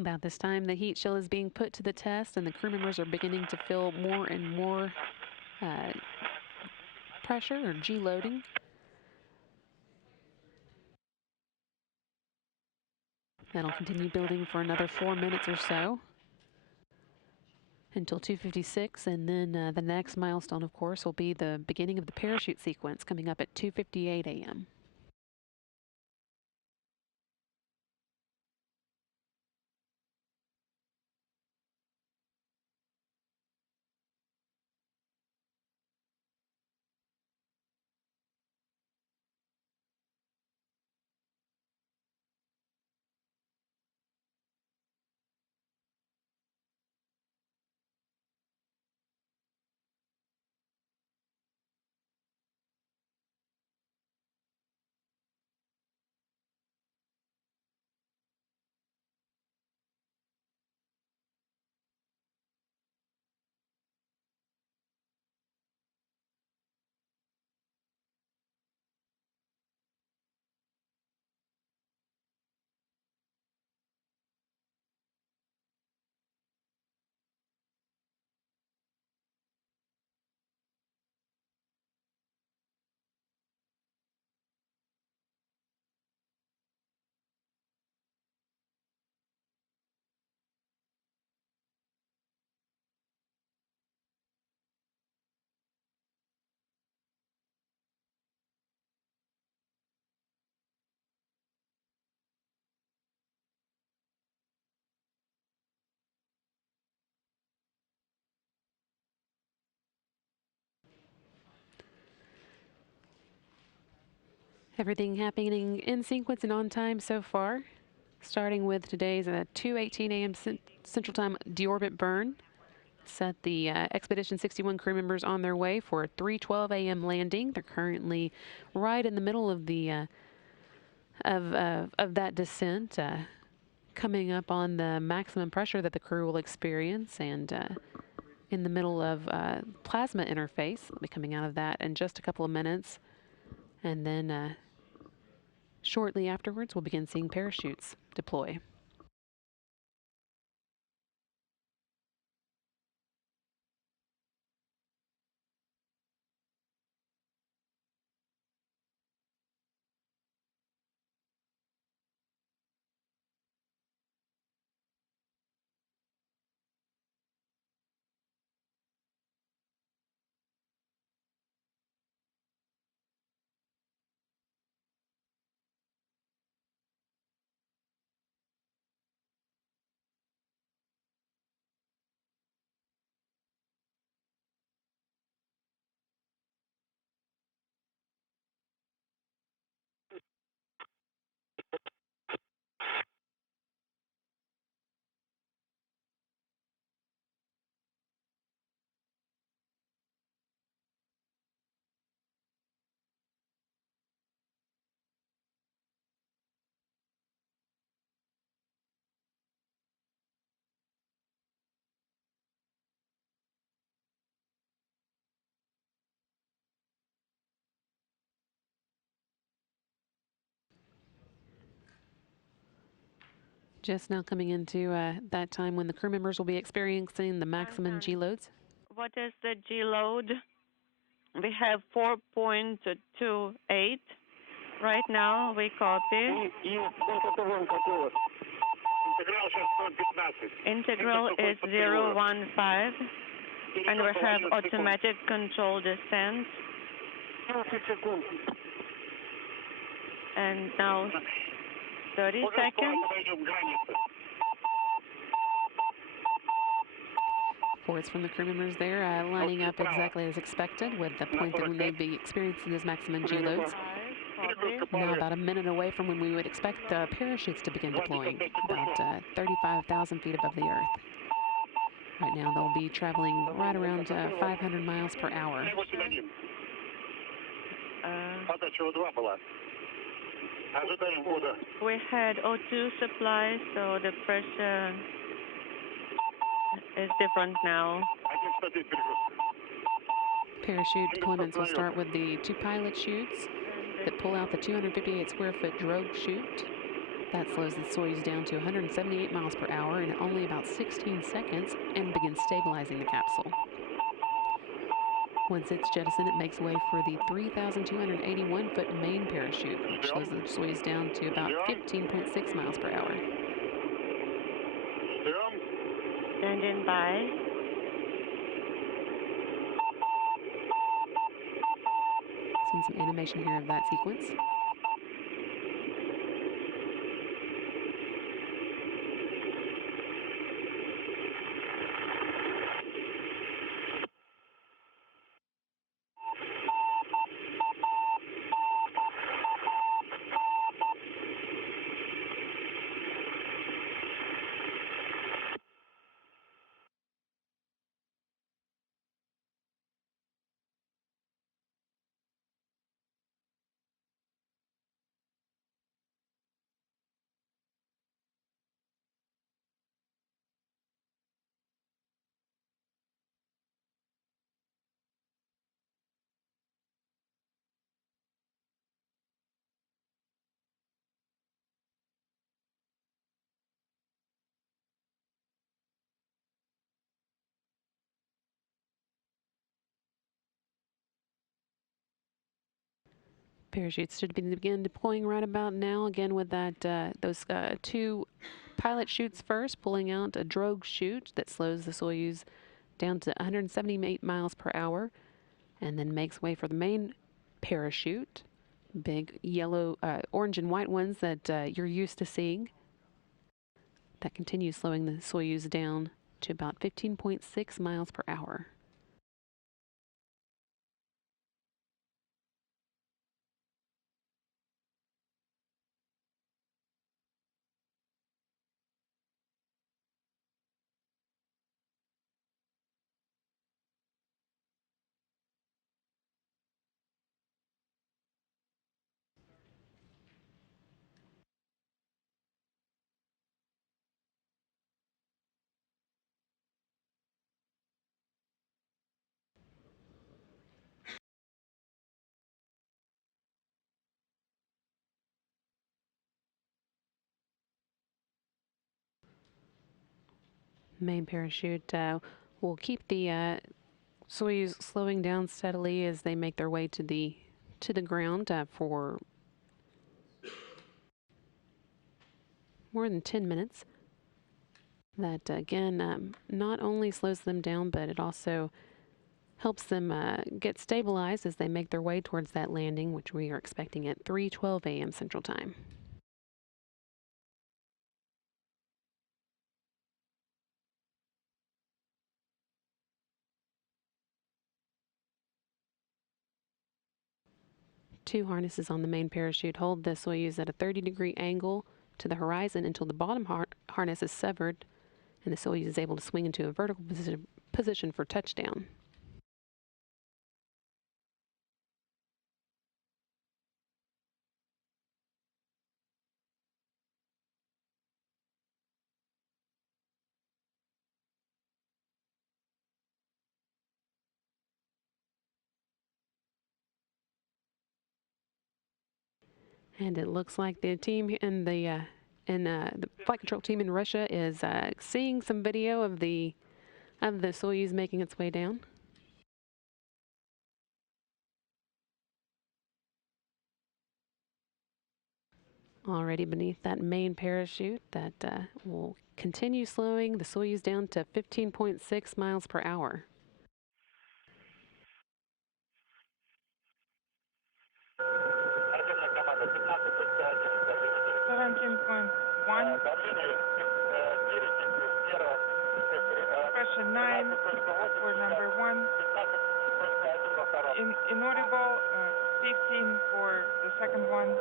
About this time, the heat shield is being put to the test, and the crew members are beginning to feel more and more pressure or G-loading. That'll continue building for another 4 minutes or so until 2:56, and then the next milestone, of course, will be the beginning of the parachute sequence coming up at 2:58 a.m. Everything happening in sequence and on time so far, starting with today's 2:18 a.m. Central Time deorbit burn. Set the Expedition 61 crew members on their way for a 3:12 a.m. landing. They're currently right in the middle of the of that descent, coming up on the maximum pressure that the crew will experience, and in the middle of plasma interface. They'll be coming out of that in just a couple of minutes, and then shortly afterwards, we'll begin seeing parachutes deploy. Just now coming into that time when the crew members will be experiencing the maximum G loads. What is the G load? We have 4.28 right now. We copy. Integral is 015, and we have automatic control descent. And now 30 seconds. Reports from the crew members there lining up exactly as expected with the point that we may be experiencing these maximum G loads. Now about a minute away from when we would expect the parachutes to begin deploying, about 35,000 feet above the Earth. Right now they'll be traveling right around 500 miles per hour. We had O2 supply, so the pressure is different now. Parachute deployments will start with the 2 pilot chutes that pull out the 258 square foot drogue chute. That slows the Soyuz down to 178 miles per hour in only about 16 seconds and begins stabilizing the capsule. Once it's jettisoned, it makes way for the 3,281 foot main parachute, which slows the Soyuz down to about 15.6 miles per hour. Standing by. Seeing some animation here of that sequence. Parachutes should begin deploying right about now. Again, with that those 2 pilot chutes first, pulling out a drogue chute that slows the Soyuz down to 178 miles per hour, and then makes way for the main parachute. Big yellow, orange and white ones that you're used to seeing. That continues slowing the Soyuz down to about 15.6 miles per hour. Main parachute will keep the Soyuz slowing down steadily as they make their way to the ground for more than 10 minutes. That again not only slows them down, but it also helps them get stabilized as they make their way towards that landing, which we are expecting at 3:12 a.m. Central Time. Two harnesses on the main parachute hold the Soyuz at a 30-degree angle to the horizon until the bottom harness is severed and the Soyuz is able to swing into a vertical position for touchdown. And it looks like the team in the And the flight control team in Russia is seeing some video of the Soyuz making its way down. Already beneath that main parachute that will continue slowing the Soyuz down to 15.6 miles per hour. Pressure 9 for number 1. Inaudible 15 for the second one.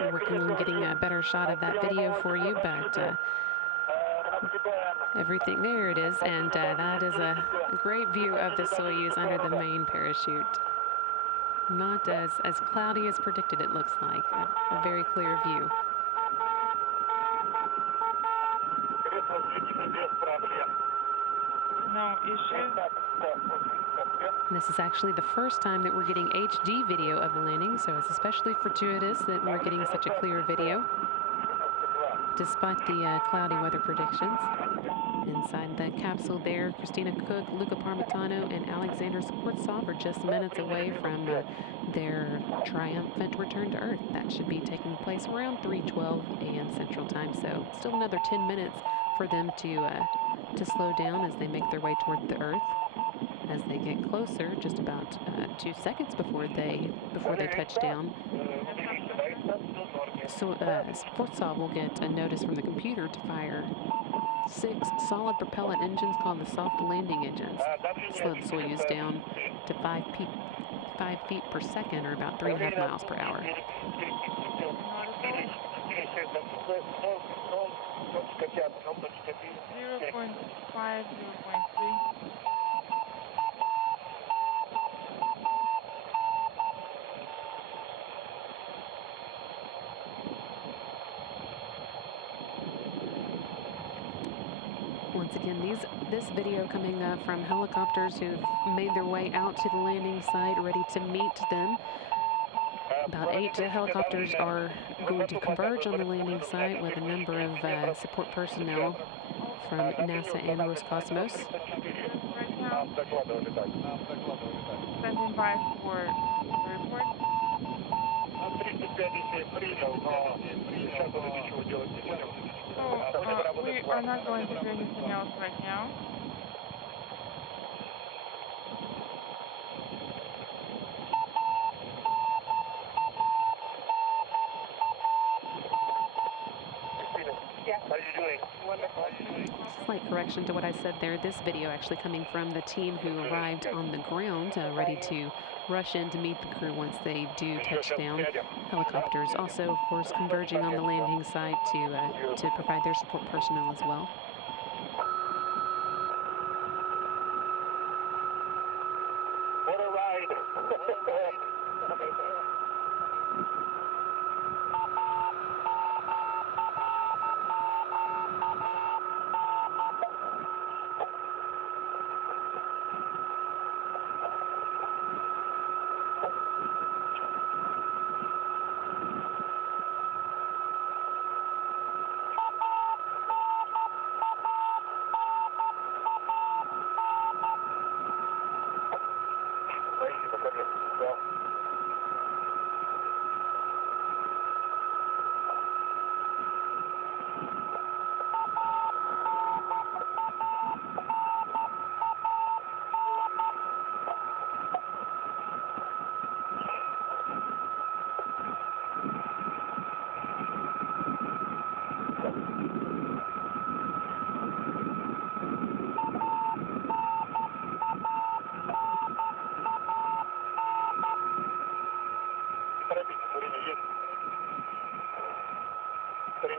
We're working on getting a better shot of that video for you, but everything, there it is, and that is a great view of the Soyuz under the main parachute. Not as cloudy as predicted, it looks like. A very clear view. No issues. This is actually the first time that we're getting HD video of the landing, so it's especially fortuitous that we're getting such a clear video, despite the cloudy weather predictions. Inside the capsule there, Christina, Koch, Luca, Parmitano, and Alexander Skvortsov are just minutes away from their triumphant return to Earth. That should be taking place around 3:12 a.m. Central Time, so still another 10 minutes for them to slow down as they make their way toward the Earth. As they get closer, just about 2 seconds before they touch down, so Skvortsov will get a notice from the computer to fire 6 solid propellant engines called the soft landing engines. Slow the Soyuz down to 5 feet per second, or about 3.5 miles per hour. 0.5, 0.3. Once again, this video coming from helicopters who've made their way out to the landing site, ready to meet them. About 8 helicopters are going to converge on the landing site with a number of support personnel from NASA and Roscosmos. Right now, standing by for the report. So we are not going to do anything else right now. Slight correction to what I said there. This video actually coming from the team who arrived on the ground, ready to rush in to meet the crew once they do touch down. Helicopters also, of course, converging on the landing site to provide their support personnel as well. What a ride!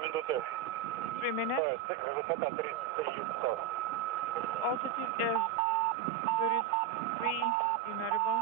Minutes. 3 minutes. Altitude is 33, inaudible.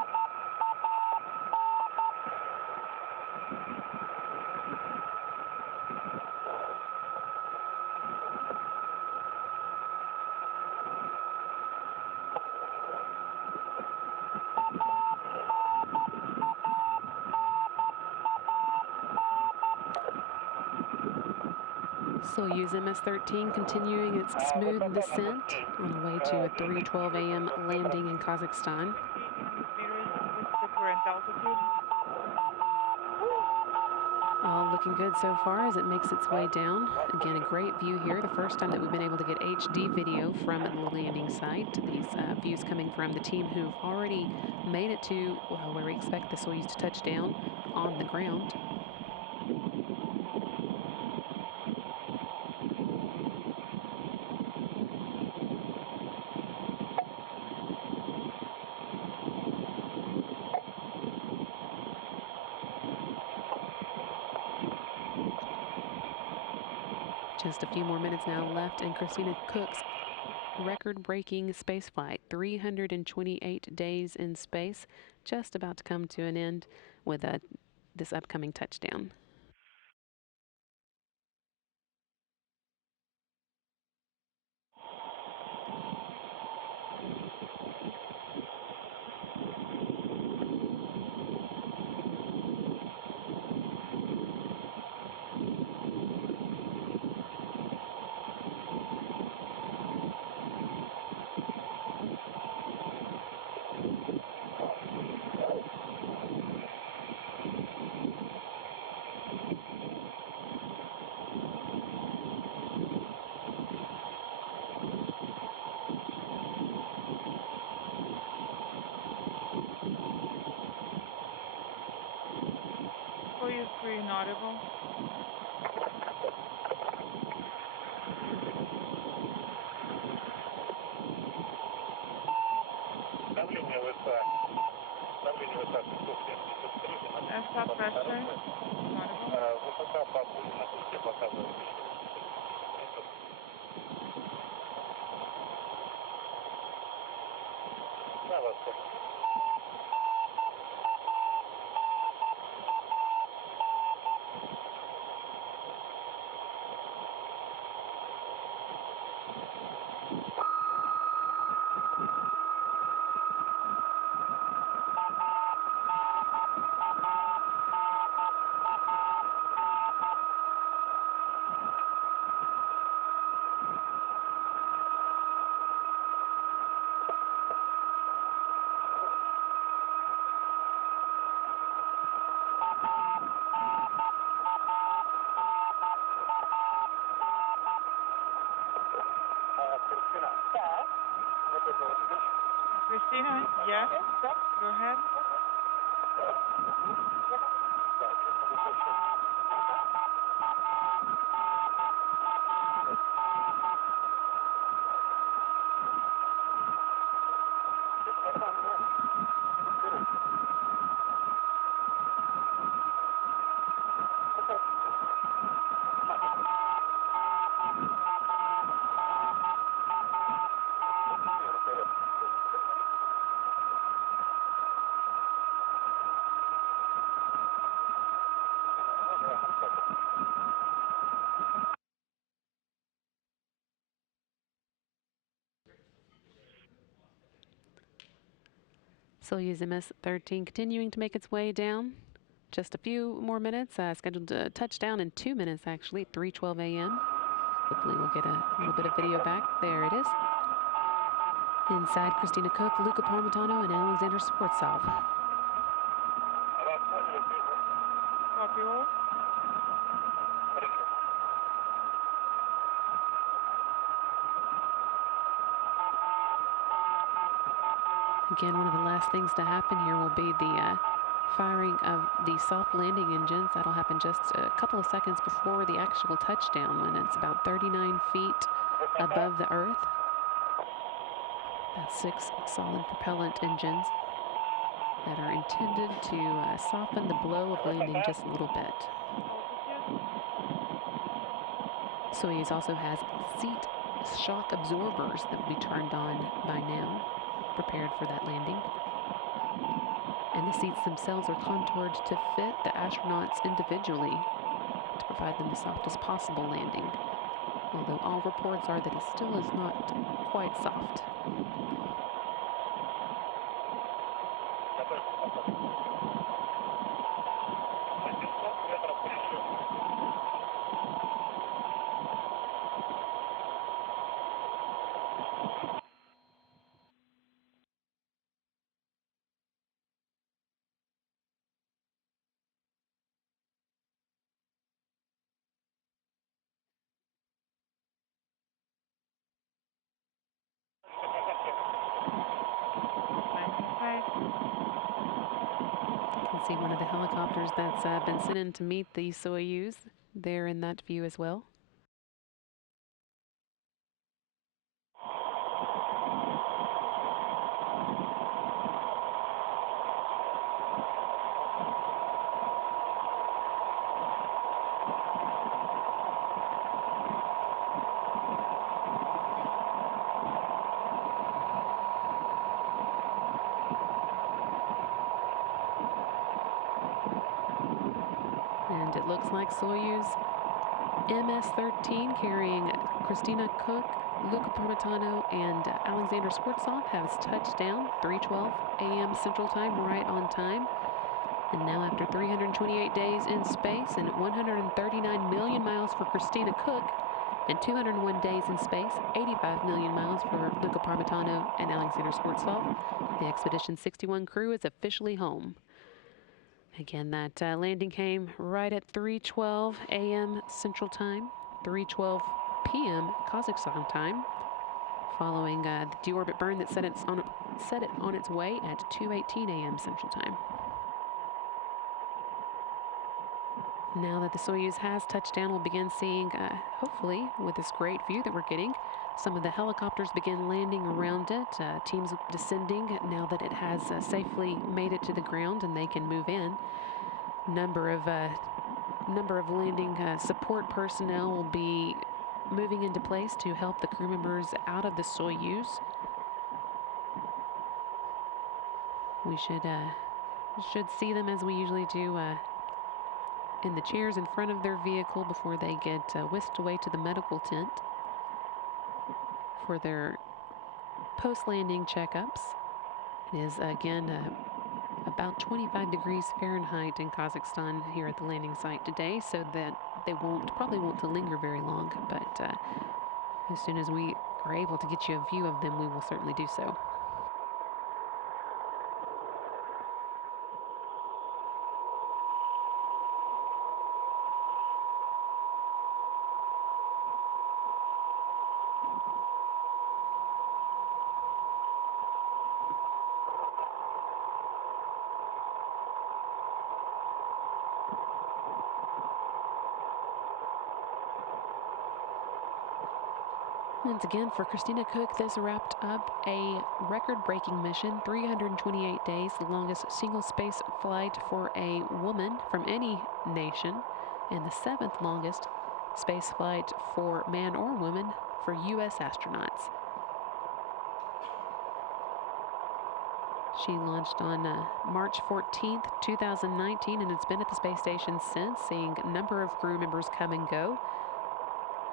Soyuz MS-13 continuing its smooth descent on the way to a 3:12 a.m. landing in Kazakhstan. What's the current altitude? All looking good so far as it makes its way down. Again, a great view here. The first time that we've been able to get HD video from the landing site. These views coming from the team who've already made it to where we expect the Soyuz to touch down on the ground. Just a few more minutes now left in Christina Koch's record-breaking spaceflight. 328 days in space, just about to come to an end with this upcoming touchdown. Soyuz 3 inaudible. Stop pressure. Christina, yes, go ahead. Soyuz MS-13 continuing to make its way down. Just a few more minutes, scheduled to touch down in 2 minutes actually, 3:12 a.m. Hopefully we'll get a little bit of video back. There it is. Inside Christina Koch, Luca Parmitano, and Alexander Skvortsov. Copy all. Again, one of the last things to happen here will be the firing of the soft landing engines. That'll happen just a couple of seconds before the actual touchdown, when it's about 39 feet above the Earth. About 6 solid propellant engines that are intended to soften the blow of landing just a little bit. Soyuz also has seat shock absorbers that will be turned on by now, prepared for that landing. And the seats themselves are contoured to fit the astronauts individually to provide them the softest possible landing. Although all reports are that it still is not quite soft. can see one of the helicopters that's been sent in to meet the Soyuz there in that view as well. And it looks like Soyuz MS-13 carrying Christina, Koch, Luca Parmitano, and Alexander Skvortsov has touched down 3:12 a.m. Central Time, right on time. And now after 328 days in space and 139 million miles for Christina Koch and 201 days in space, 85 million miles for Luca Parmitano and Alexander Skvortsov, the Expedition 61 crew is officially home. Again, that landing came right at 3:12 a.m. Central Time, 3:12 p.m. Kazakhstan time, following the deorbit burn that set it on its way at 2:18 a.m. Central Time. Now that the Soyuz has touched down, we'll begin seeing, hopefully, with this great view that we're getting, some of the helicopters begin landing around it, teams descending now that it has safely made it to the ground and they can move in. Number of landing support personnel will be moving into place to help the crew members out of the Soyuz. We should see them, as we usually do, in the chairs in front of their vehicle before they get whisked away to the medical tent for their post-landing checkups. It is, again, about 25 degrees Fahrenheit in Kazakhstan here at the landing site today, so that they probably won't to linger very long, but as soon as we are able to get you a view of them, we will certainly do so. Once again, for Christina Koch, this wrapped up a record-breaking mission, 328 days, the longest single space flight for a woman from any nation, and the 7th longest space flight for man or woman for U.S. astronauts. She launched on March 14th, 2019, and it's been at the space station since, seeing a number of crew members come and go.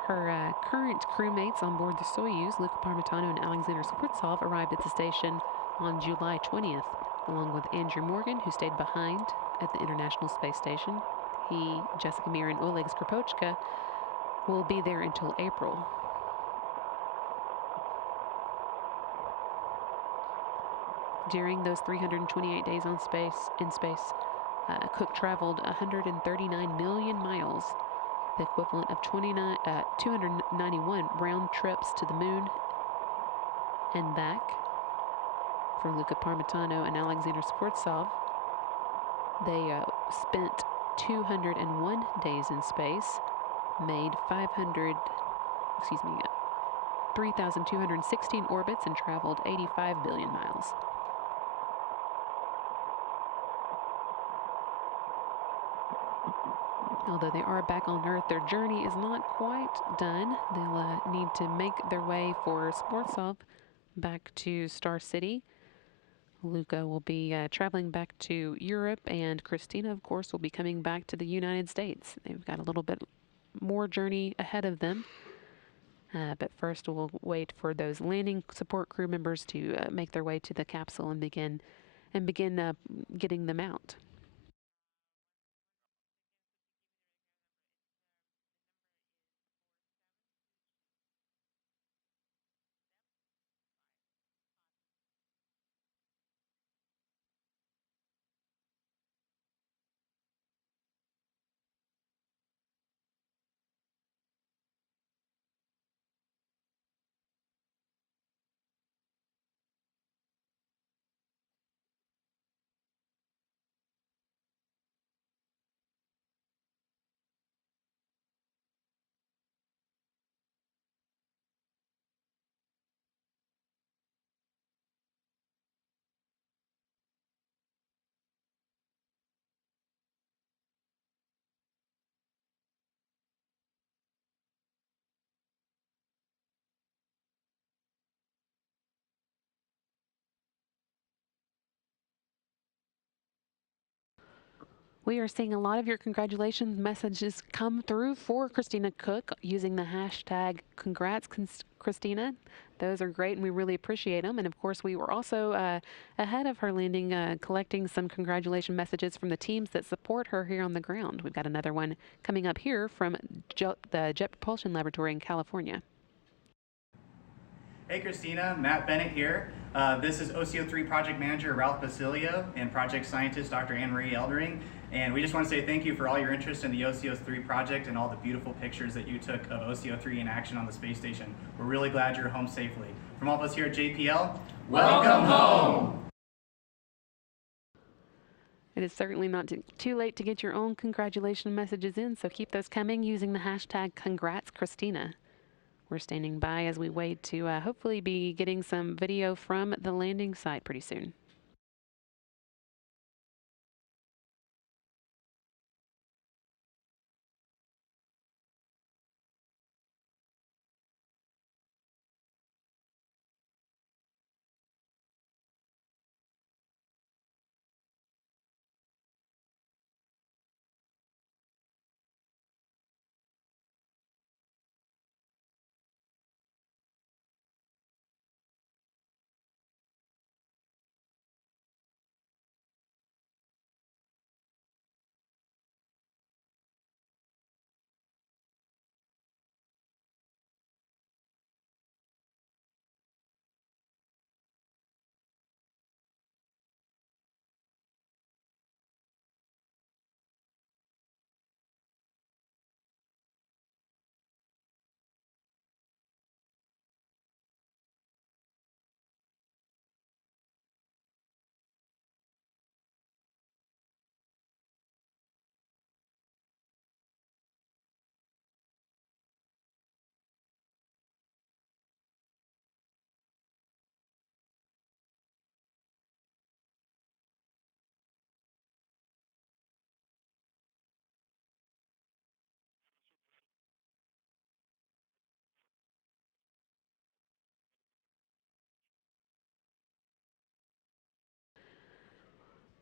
Her current crewmates on board the Soyuz, Luca Parmitano and Alexander Skvortsov, arrived at the station on July 20th, along with Andrew Morgan, who stayed behind at the International Space Station. He, Jessica Meir, and Oleg Skvortsov will be there until April. During those 328 days in space, Koch traveled 139 million miles, the equivalent of 291 round trips to the moon and back. For Luca Parmitano and Alexander Skvortsov, they spent 201 days in space, made 3,216 orbits, and traveled 85 billion miles. Although they are back on Earth, their journey is not quite done. They'll need to make their way for Skvortsov back to Star City. Luca will be traveling back to Europe, and Christina, of course, will be coming back to the United States. They've got a little bit more journey ahead of them. But first, we'll wait for those landing support crew members to make their way to the capsule and begin getting them out. We are seeing a lot of your congratulations messages come through for Christina Koch using the hashtag Congrats Christina. Those are great and we really appreciate them. And of course, we were also ahead of her landing collecting some congratulation messages from the teams that support her here on the ground. We've got another one coming up here from the Jet Propulsion Laboratory in California. Hey Christina, Matt Bennett here. This is OCO3 Project Manager Ralph Basilio and Project Scientist Dr. Anne-Marie Eldering. And we just want to say thank you for all your interest in the OCO3 project and all the beautiful pictures that you took of OCO3 in action on the space station. We're really glad you're home safely. From all of us here at JPL, welcome home! It is certainly not too late to get your own congratulation messages in, so keep those coming using the hashtag Congrats Christina. We're standing by as we wait to hopefully be getting some video from the landing site pretty soon.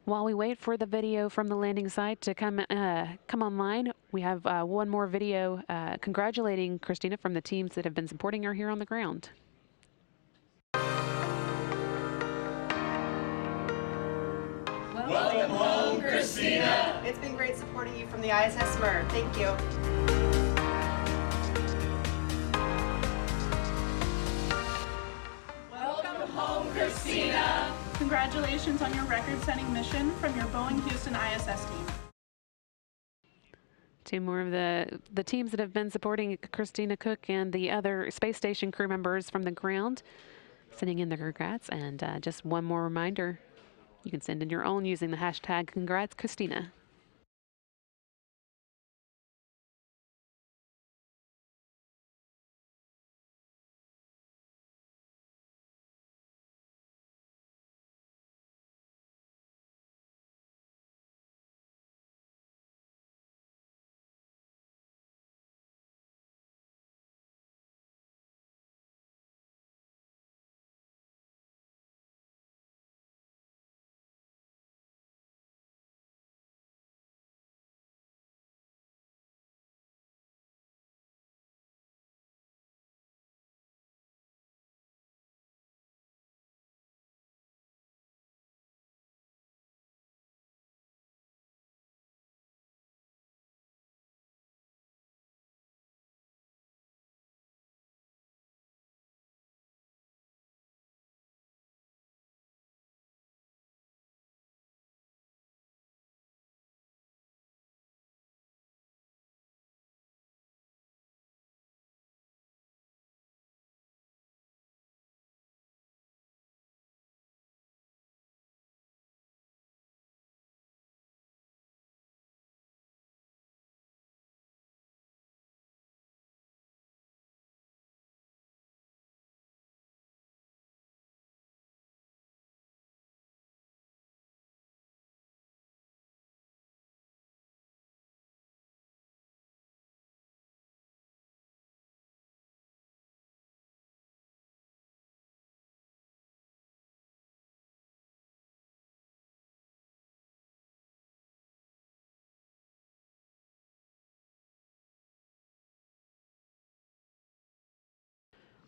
While we wait for the video from the landing site to come online, we have one more video congratulating Christina from the teams that have been supporting her here on the ground. Welcome home, Christina! It's been great supporting you from the ISS MER. Thank you. Welcome home, Christina! Congratulations on your record-setting mission from your Boeing Houston ISS team. Two more of the teams that have been supporting Christina Koch and the other space station crew members from the ground sending in their congrats. And just one more reminder, you can send in your own using the hashtag Congrats Christina.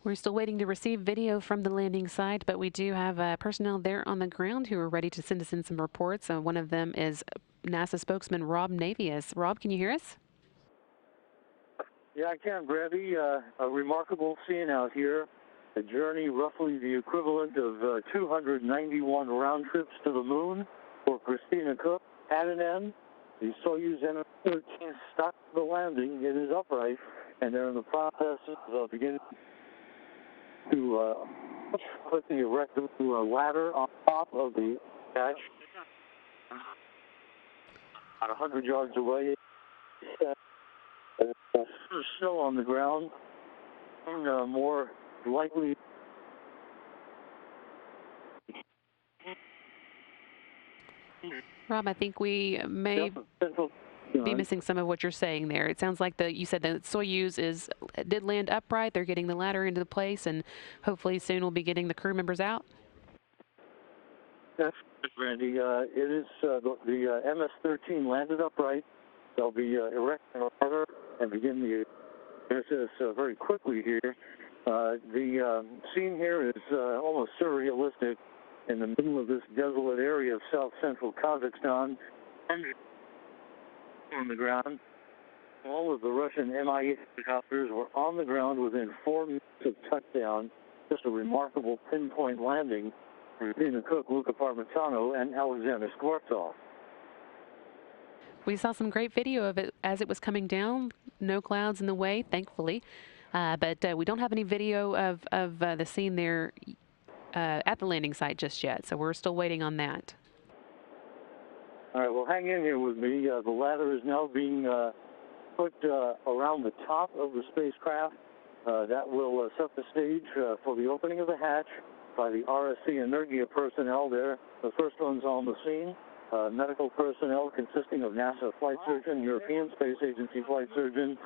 We're still waiting to receive video from the landing site, but we do have personnel there on the ground who are ready to send us in some reports. One of them is NASA spokesman Rob Navius. Rob, can you hear us? Yeah, I can, Bradley. A remarkable scene out here. A journey roughly the equivalent of 291 round trips to the moon for Christina Koch at an end. The Soyuz MS-13 stopped the landing. It is upright, and they're in the process of beginning to put the erect ladder on top of the hatch. About 100 yards away. Snow on the ground. And, more likely. Rob, I think we may be missing some of what you're saying there. It sounds like you said the Soyuz did land upright. They're getting the ladder into the place, and hopefully soon we'll be getting the crew members out. That's Randy. It is the MS-13 landed upright. They'll be erecting the ladder and begin the process very quickly here. The scene here is almost surrealistic in the middle of this desolate area of south-central Kazakhstan. On the ground, all of the Russian Mi helicopters were on the ground within 4 minutes of touchdown. Just a remarkable pinpoint landing for Christina Koch, Luca, Parmitano, and Skvortsov. We saw some great video of it as it was coming down. No clouds in the way, thankfully. But we don't have any video of the scene there at the landing site just yet, so we're still waiting on that. All right, well, hang in here with me. The ladder is now being put around the top of the spacecraft. That will set the stage for the opening of the hatch by the RSC Energia personnel there. The first one's on the scene. Medical personnel consisting of NASA flight surgeon, European Space Agency flight surgeon,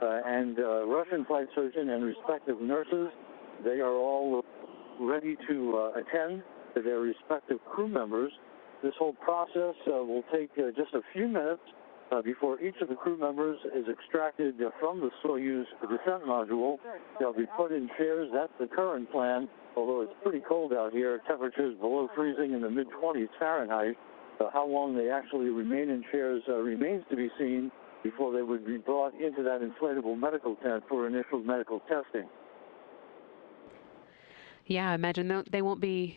and Russian flight surgeon and respective nurses. They are all ready to attend to their respective crew members. This whole process will take just a few minutes before each of the crew members is extracted from the Soyuz descent module. They'll be put in chairs. That's the current plan, although it's pretty cold out here. Temperatures below freezing in the mid-20s Fahrenheit. How long they actually remain in chairs remains to be seen before they would be brought into that inflatable medical tent for initial medical testing. Yeah, I imagine they won't be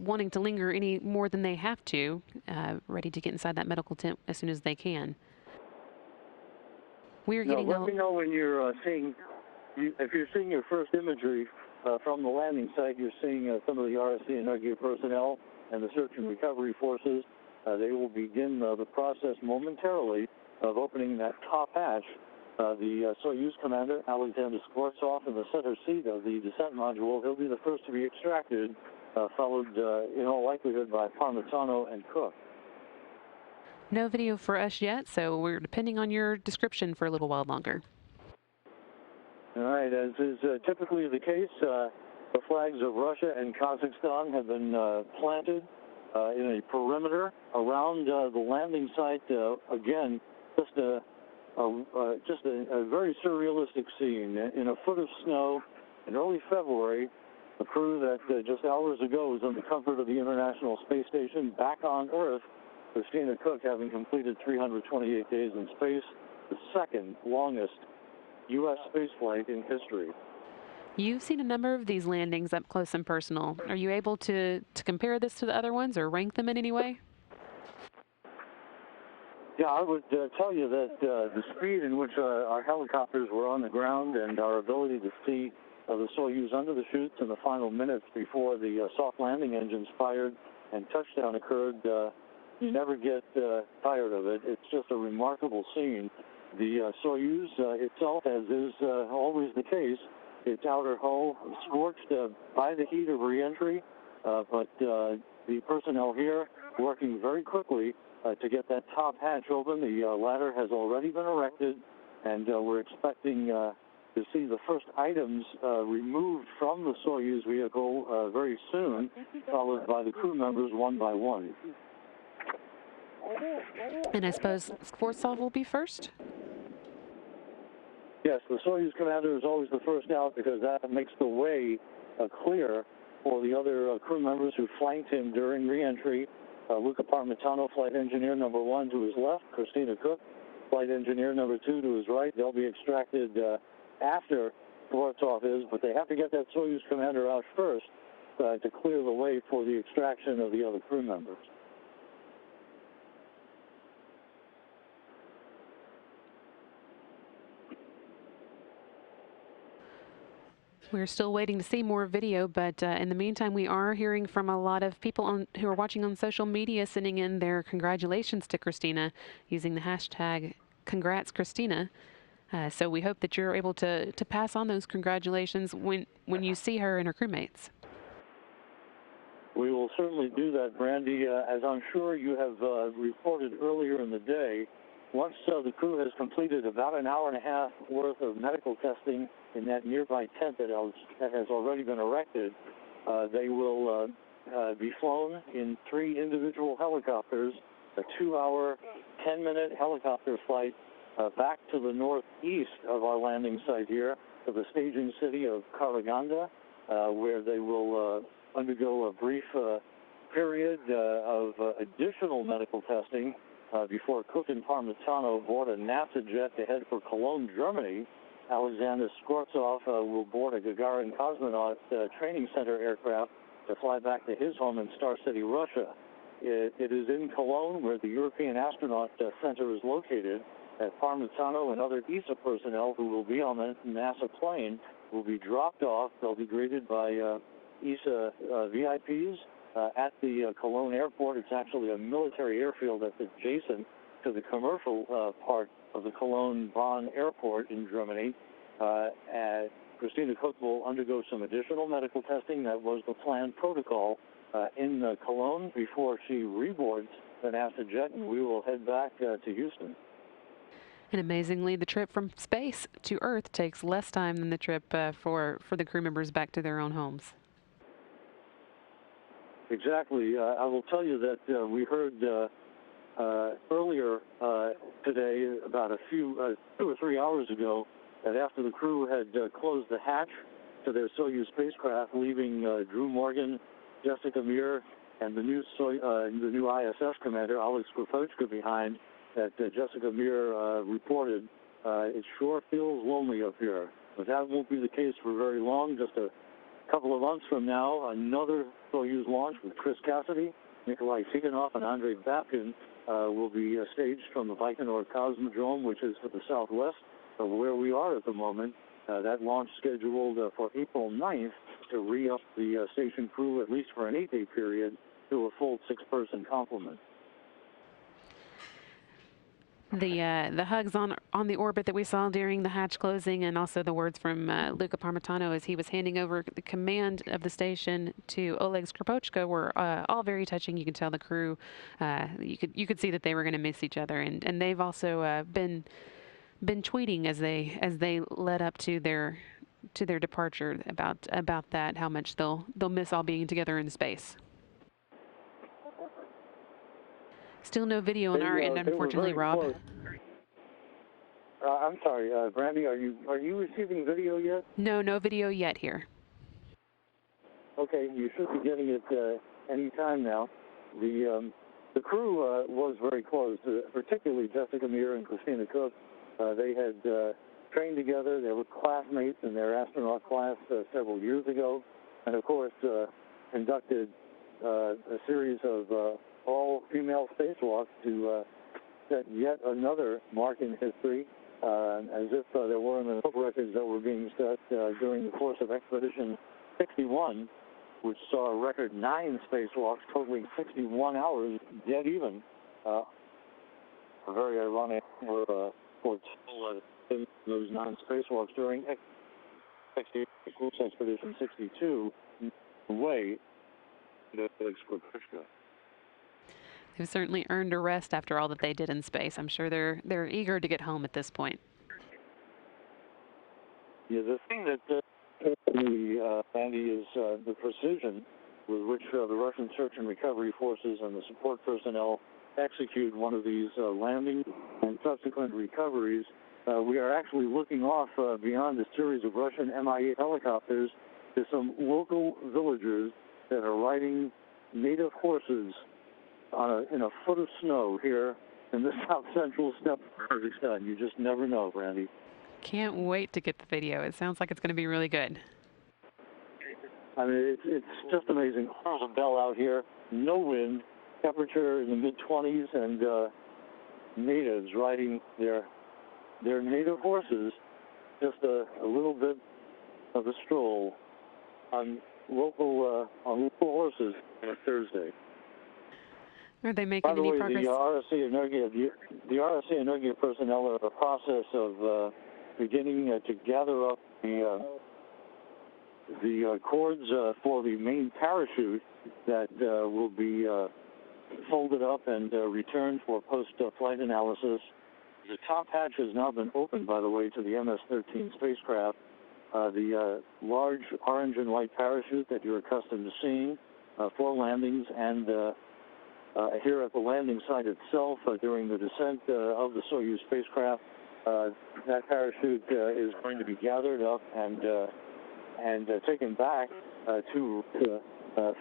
wanting to linger any more than they have to, ready to get inside that medical tent as soon as they can. We're getting. Let me know when you're if you're seeing your first imagery from the landing site. You're seeing some of the RSC and Energia personnel and the search and recovery forces. They will begin the process momentarily of opening that top hatch. The Soyuz commander, Skvortsov, in the center seat of the descent module, he'll be the first to be extracted, followed in all likelihood by Parmitano and Koch. No video for us yet, so we're depending on your description for a little while longer. All right, as is typically the case, the flags of Russia and Kazakhstan have been planted in a perimeter around the landing site. Again, just a very surrealistic scene. In a foot of snow in early February, a crew that just hours ago was in the comfort of the International Space Station back on Earth, Christina Koch having completed 328 days in space, the second longest U.S. spaceflight in history. You've seen a number of these landings up close and personal. Are you able to compare this to the other ones or rank them in any way? Yeah, I would tell you that the speed in which our helicopters were on the ground and our ability to see the Soyuz under the chutes in the final minutes before the soft landing engines fired and touchdown occurred, you never get tired of it. It's just a remarkable scene. The Soyuz itself, as is always the case, its outer hull scorched by the heat of reentry, but the personnel here working very quickly to get that top hatch open. The ladder has already been erected, and we're expecting to see the first items removed from the Soyuz vehicle very soon, followed by the crew members one by one. And I suppose Skvortsov will be first? Yes, the Soyuz commander is always the first out because that makes the way clear for the other crew members who flanked him during re-entry. Luca Parmitano, flight engineer number 1 to his left, Christina Koch, flight engineer number 2 to his right. They'll be extracted after Skvortsov is, but they have to get that Soyuz commander out first to clear the way for the extraction of the other crew members. We're still waiting to see more video, but in the meantime, we are hearing from a lot of people who are watching on social media sending in their congratulations to Christina using the hashtag #CongratsChristina. So we hope that you're able to pass on those congratulations when you see her and her crewmates. We will certainly do that, Brandy. As I'm sure you have reported earlier in the day, once the crew has completed about an hour and a half worth of medical testing in that nearby tent that has already been erected, they will be flown in 3 individual helicopters, a 2-hour, 10-minute helicopter flight back to the northeast of our landing site here, to the staging city of Karaganda, where they will undergo a brief period of additional medical testing before Koch and Parmitano board a NASA jet to head for Cologne, Germany. Alexander Skvortsov will board a Gagarin cosmonaut training center aircraft to fly back to his home in Star City, Russia. It is in Cologne where the European Astronaut Center is located. Parmitano and other ESA personnel who will be on the NASA plane will be dropped off. They'll be greeted by ESA VIPs at the Cologne airport. It's actually a military airfield that's adjacent to the commercial part of the Cologne-Bonn airport in Germany. Christina Koch will undergo some additional medical testing. That was the planned protocol in Cologne before she reboards the NASA jet, and we will head back to Houston. And amazingly, the trip from space to Earth takes less time than the trip for the crew members back to their own homes. Exactly. I will tell you that we heard earlier today, about 2 or 3 hours ago, that after the crew had closed the hatch to their Soyuz spacecraft, leaving Drew Morgan, Jessica Meir, and the new ISS commander, Alex Skvortsov, behind, that Jessica Meir reported, it sure feels lonely up here. But that won't be the case for very long. Just a couple of months from now, another Soyuz launch with Chris Cassidy, Nikolai Tikhonov, and Andrei Babkin will be staged from the Baikonur Cosmodrome, which is to the southwest of where we are at the moment. That launch scheduled for April 9th to re-up the station crew, at least for an 8-day period, to a full 6-person complement. The hugs on the orbit that we saw during the hatch closing, and also the words from Luca Parmitano as he was handing over the command of the station to Oleg Skvortsov were all very touching. You could tell the crew, you could see that they were going to miss each other, and they've also been tweeting as they led up to their departure about that, how much they'll miss all being together in space. Still no video on our end, unfortunately, Rob. I'm sorry, Brandy, are you receiving video yet? No video yet here. Okay, you should be getting it any time now. The crew was very close, particularly Jessica Meir and Christina Koch. They had trained together. They were classmates in their astronaut class several years ago, and of course conducted a series of all-female spacewalks to set yet another mark in history, as if there weren't enough records that were being set during the course of Expedition 61, which saw a record 9 spacewalks totaling 61 hours, dead even. Very ironic for those 9 spacewalks during Expedition 62 way to Skvortsov. They've certainly earned a rest after all that they did in space. I'm sure they're eager to get home at this point. Yeah, the thing that Andy, is the precision with which the Russian search and recovery forces and the support personnel execute one of these landings and subsequent recoveries. we are actually looking off beyond a series of Russian Mi-8 helicopters to some local villagers that are riding native horses in a foot of snow here in the south central steppe of Kazakhstan. You just never know, Randy. Can't wait to get the video. It sounds like it's going to be really good. I mean, it's just amazing. There's a bell out here, no wind, temperature in the mid-20s, and natives riding their native horses, just a little bit of a stroll on local horses on a Thursday. Are they making any progress? The RSC Energia personnel are in the process of beginning to gather up the cords for the main parachute that will be folded up and returned for post-flight analysis. The top hatch has now been opened, by the way, to the MS-13 spacecraft. The large orange and white parachute that you're accustomed to seeing for landings, and here at the landing site itself during the descent of the Soyuz spacecraft, that parachute is going to be gathered up and taken back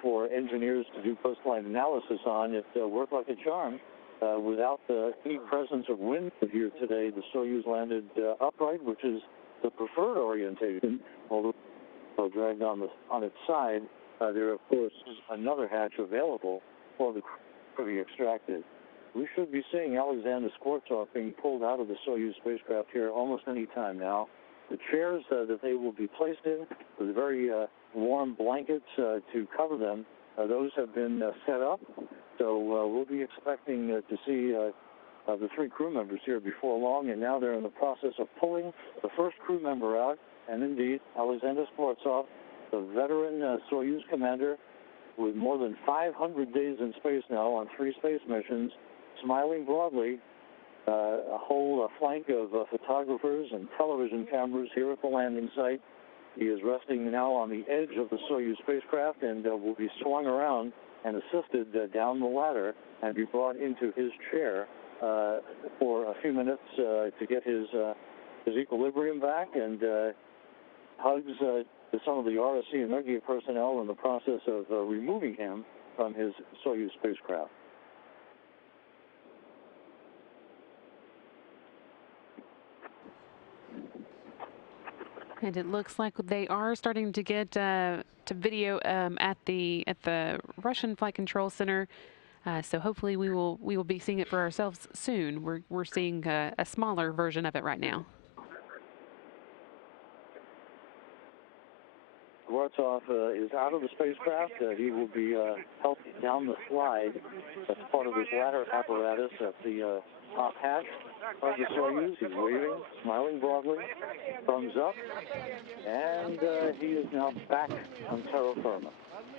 for engineers to do post-flight analysis on. It worked like a charm. Without any presence of wind here today, the Soyuz landed upright, which is the preferred orientation, although dragged on its side. There, of course, is another hatch available for the crew to be extracted. We should be seeing Alexander Skvortsov being pulled out of the Soyuz spacecraft here almost any time now. The chairs that they will be placed in with very warm blankets to cover them, those have been set up. So we'll be expecting to see the three crew members here before long, and now they're in the process of pulling the first crew member out, and indeed, Alexander Skvortsov, the veteran Soyuz commander with more than 500 days in space now on 3 space missions, smiling broadly, a whole flank of photographers and television cameras here at the landing site. He is resting now on the edge of the Soyuz spacecraft and will be swung around and assisted down the ladder and be brought into his chair for a few minutes to get his equilibrium back, and hugs to some of the RSC Energia personnel in the process of removing him from his Soyuz spacecraft. And it looks like they are starting to get to video at the Russian Flight Control Center. So hopefully we will be seeing it for ourselves soon. We're seeing a smaller version of it right now. Skvortsov is out of the spacecraft. He will be helped down the slide as part of his ladder apparatus at the top hatch of the Soyuz. He's waving, smiling broadly, thumbs up, and he is now back on terra firma.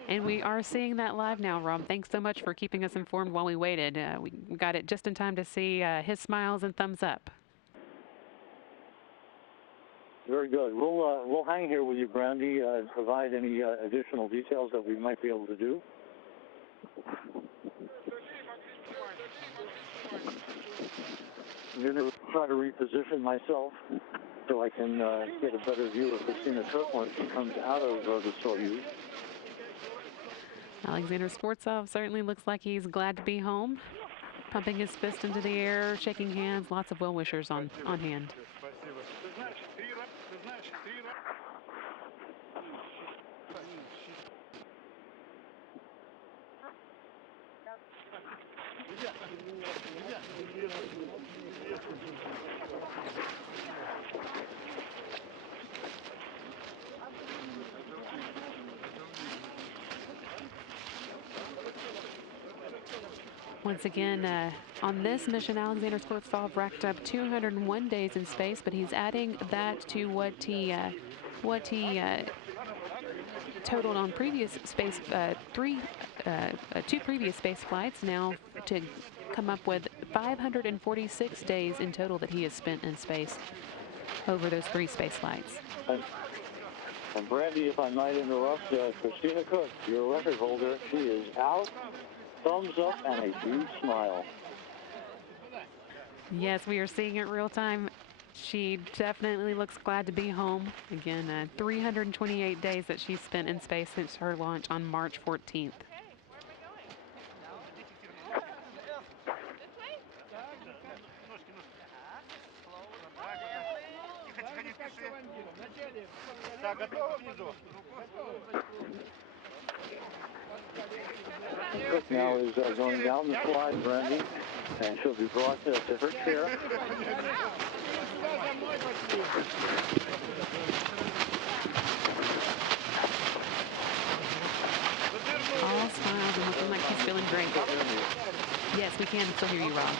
And we are seeing that live now, Rob. Thanks so much for keeping us informed while we waited. We got it just in time to see his smiles and thumbs up. Very good. We'll hang here with you, Brandy, and provide any additional details that we might be able to do. I'm going to try to reposition myself so I can get a better view of Christina Cook when she comes out of the Soyuz. Alexander Skvortsov certainly looks like he's glad to be home, pumping his fist into the air, shaking hands, lots of well-wishers on hand. Once again, on this mission, Alexander Skvortsov racked up 201 days in space, but he's adding that to what he totaled on previous space, two previous space flights, now to come up with 546 days in total that he has spent in space over those 3 space flights. And Brandy, if I might interrupt, Christina Cook, your record holder, she is out, thumbs up, and a huge smile. Yes, we are seeing it real time She definitely looks glad to be home. Again, 328 days that she's spent in space since her launch on March 14th. Cook now is going down the slide, Brandy, and she'll be brought to her chair. All smiles and looking like he's feeling great. Yes, we can still hear you, Rob.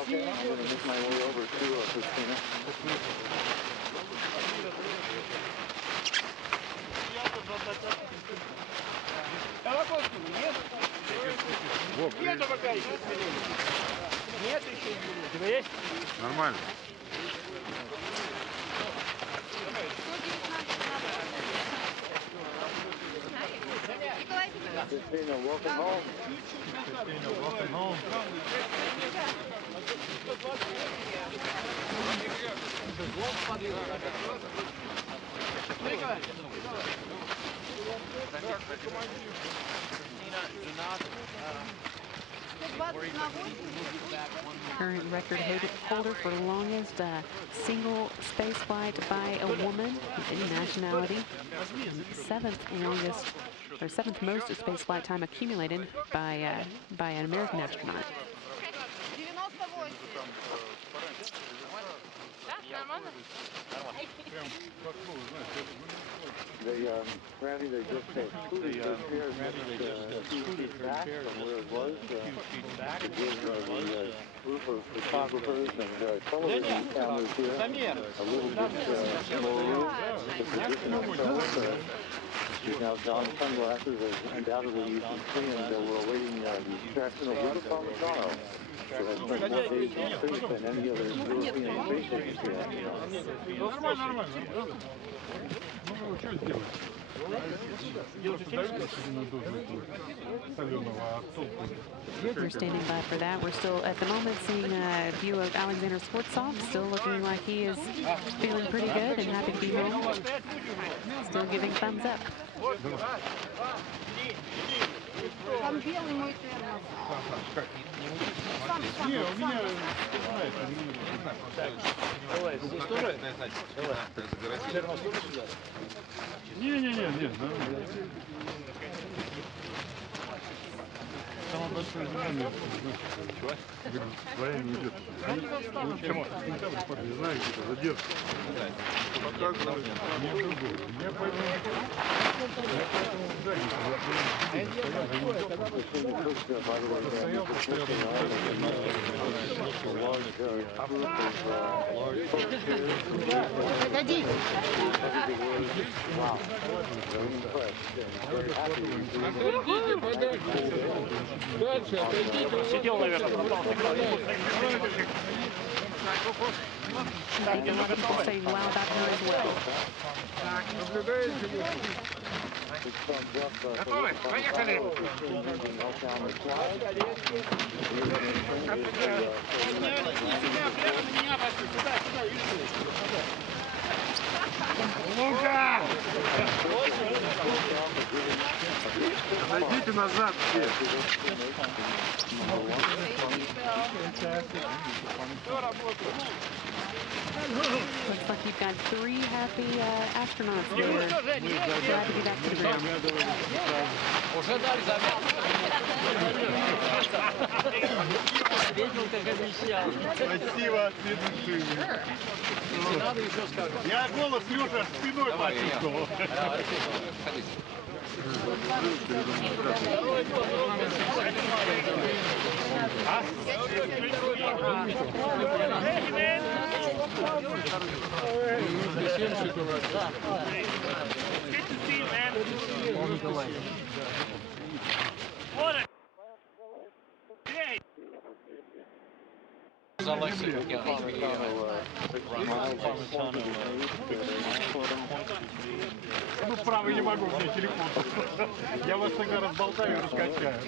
Okay, I'm going to make my way over to Christina. Нету пока еще. Нет еще. У тебя есть? Нормально. Christina, welcome home. Christina, welcome home. Current record holder for longest single space flight by a woman of any nationality. Seventh most space flight time accumulated by an American astronaut. Randy, they just excluded the chairs back from where it was. To give the group of photographers and television cameras here a little bit more room to position themselves. She's now donned sunglasses, as undoubtedly you can see, and we're awaiting the extraction of Luca Parmitano, who has spent more days in space than any other European space agency astronaut. We're standing by for that. We're still, at the moment, seeing a view of Alexander Skvortsov, still looking like he is feeling pretty good and happy to be home. Still giving thumbs up. Там белый мой термос. Не, у меня, Не. Самое большое внимание, время идет. Почему? Не знаю, где-то задержка. Я поэтому Sидел, наверное, попался. I think a lot of people saying wow about her as well. Готовы? Поехали! Лука! Отойдите назад все. Looks like you've got 3 happy astronauts here. Glad to be back to the ground. Спасибо, я голос Леша спиной почувствовал. Ну, правый не могу, у меня телефон. Я вас тогда разболтаю и раскачаю.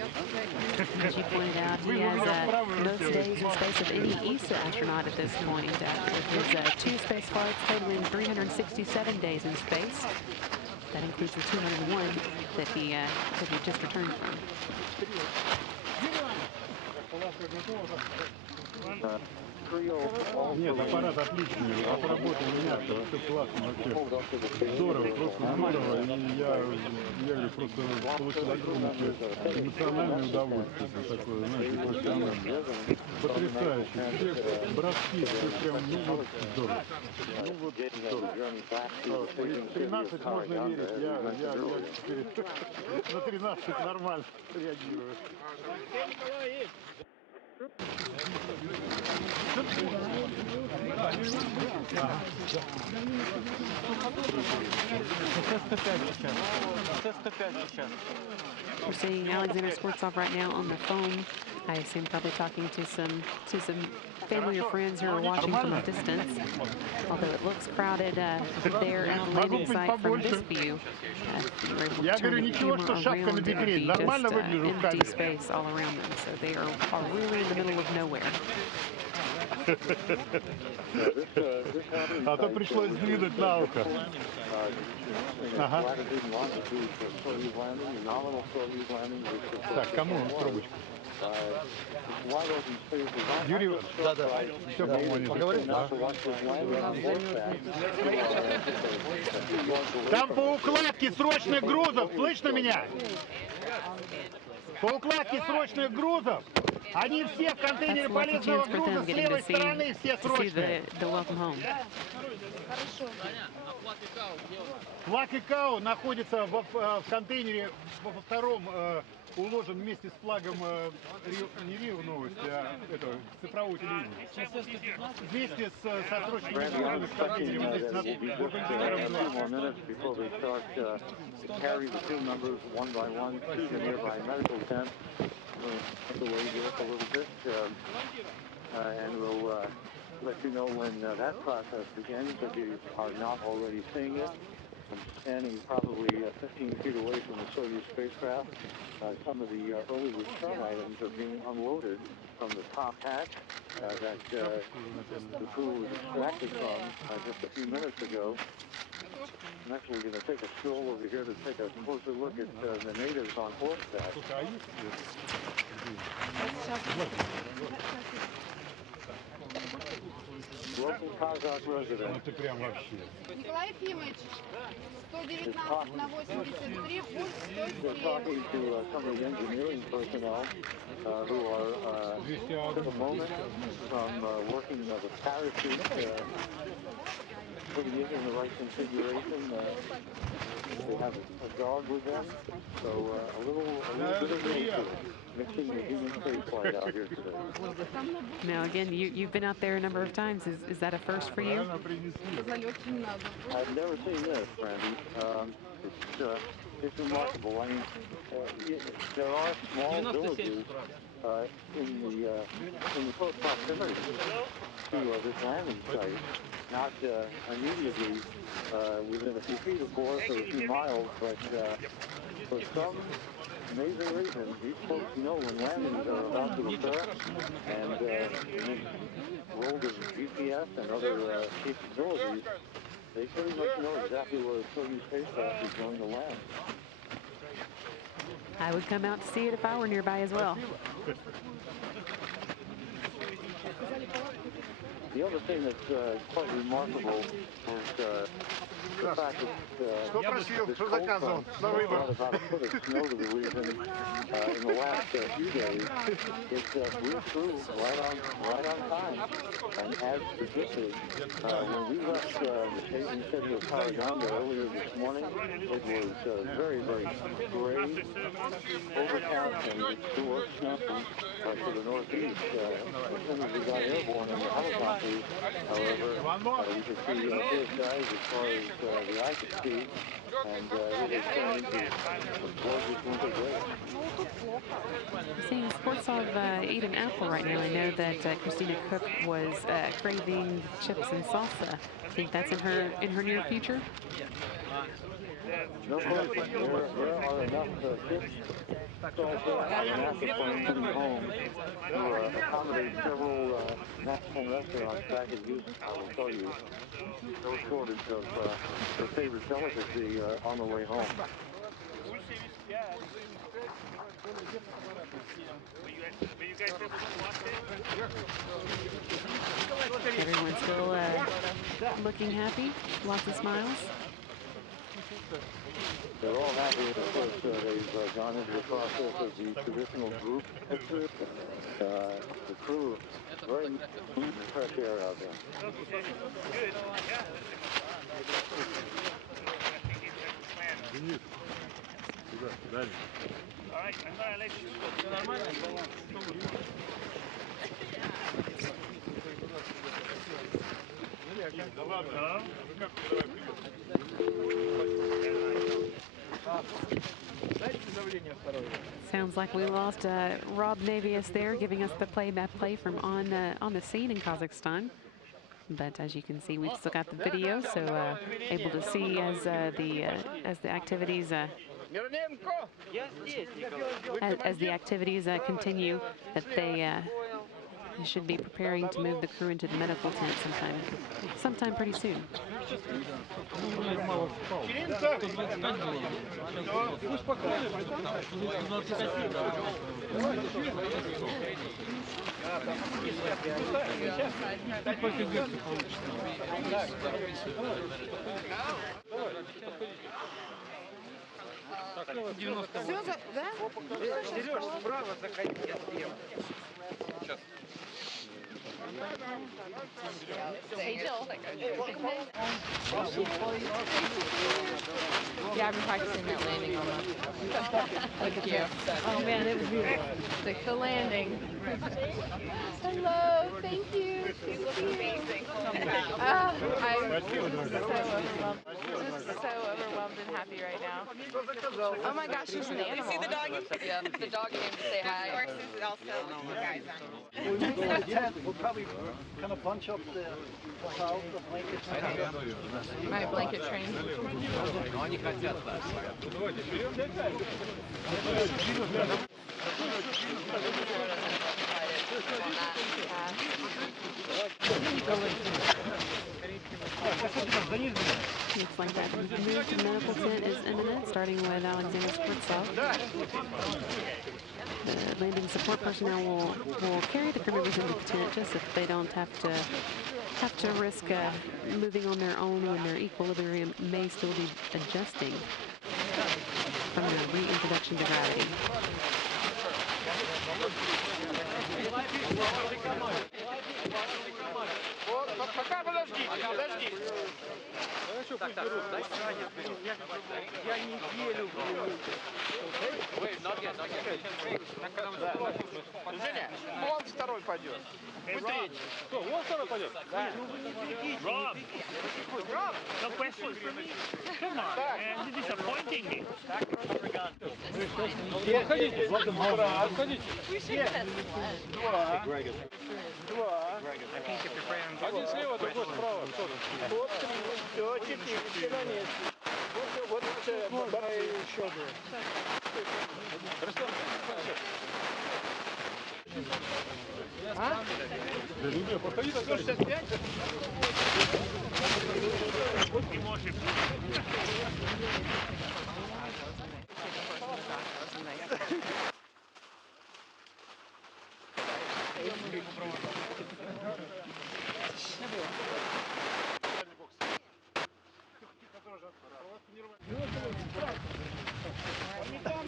As you pointed out, he has most days in space of any ESA astronaut at this point, with his 2 space flights totaling 367 days in space. That includes the 201 that he just returned from. Нет, аппарат отличный, отработал мягко, все классно вообще. Здорово, просто здорово. И я говорю, просто получил огромное эмоциональное удовольствие. Такое, знаете, профессиональное. Потрясающе. Все броски, все прям, ну вот здорово. Ну вот здорово. 13 можно верить, я теперь на 13 нормально реагирую. We're seeing Alexander Skvortsov right now on the phone. I assume probably talking to some family or friends who are watching from a distance. Although it looks crowded there at the landing site from this view. Я говорю, ничего, что шапка на бекрень. Нормально выгляжу в камере. Empty space all around them, so they are really in the middle of nowhere. А то пришлось сдвинуть на ухо. Ага. Так, кому трубочку? Юрий, да-да, все, по-моему, поговорим, да? Там по укладке срочных грузов, слышно меня? По укладке срочных грузов, они все в контейнере полезного груза с левой стороны, все срочные. Флаг ИКАО находится в контейнере во втором, уложен вместе с флагом не Рио новости, а цифрового телевидения. Вместе со срочными грузами в контейнере вот здесь над урбанизатором 2. Let you know when that process begins, if you are not already seeing it. I'm standing probably 15 feet away from the Soyuz spacecraft. Some of the early return items are being unloaded from the top hatch that the crew was extracted from just a few minutes ago. Next, we're going to take a stroll over here to take a closer look at the natives on Poisk. Local Kazakh resident. Николай Ефимович, 119 на 83, пульс 107. They're talking to some of the engineering personnel who are, for the moment, from working the parachute, putting it in the right configuration. They have a dog with them, so a little bit of nature mixing the human spaceflight out here today. Now, again, you've been out there a number of times. Is that a first for you? I've never seen this, Randy. It's remarkable. I mean, there are small villages in the close proximity to this landing site, not immediately within a few feet, of course, or a few miles, but for some amazing reason, these folks know when landings are about to occur, and in the world of GPS and other capabilities, they pretty much know exactly where the Soyuz spacecraft is going to land. I would come out to see it if I were nearby as well. The other thing that's quite remarkable is the fact that this cold front brought about a foot of snow to the region in the last few days. It blew through right on time and adds to this. When we left the staging city of Karaganda earlier this morning, it was very, very gray, overcast, and there was snow to the northeast. As soon as we got airborne in the helicopter, directly. However, we can see clear skies as far as the eye can see, and it has turned into a gorgeous winter day. Seeing Skvortsov eat an apple right now, I know that Christina Koch was craving chips and salsa. Think that's in her near future? No question. There are enough chips, salsa, and NASA plane coming home to accommodate several national restaurants back in Houston. I will tell you, no shortage of their favorite delicacy on the way home. Everyone's still looking happy, lots of smiles. They're all happy, of course. They've gone into the process of the traditional group picture. The crew, very fresh air out there. All right, I'm gonna let you Sounds like we lost Rob Navius there, giving us the play-by-play from on the scene in Kazakhstan. But as you can see, we've still got the video, so able to see as the activities continue, that they should be preparing to move the crew into the medical tent sometime pretty soon. Yeah, I've been practicing that landing on Thank you. Oh man, it was beautiful. Like the landing. Hello, thank you. You look amazing. I'm just so overwhelmed and happy right now. Oh my gosh, there's an animal. Did you see the doggy? Yeah, the dog came to say hi. Of course, there's also guys on. When we move to the tent, we'll probably kind of bunch up the towels, the blankets. My blanket train. Looks like that move to the medical tent is imminent, starting with Alexander Skvortsov. The landing support personnel will carry the crew members into the tent just if they don't have to risk moving on their own when their equilibrium may still be adjusting from their reintroduction to gravity. Вон второй пойдет. Вон второй пойдет. Rob, no question for me. Come on, man, you're disappointing me. Один слева, другой справа. Вот, все, теперь все на месте. Вот еще две. Подходи на 165. Не может.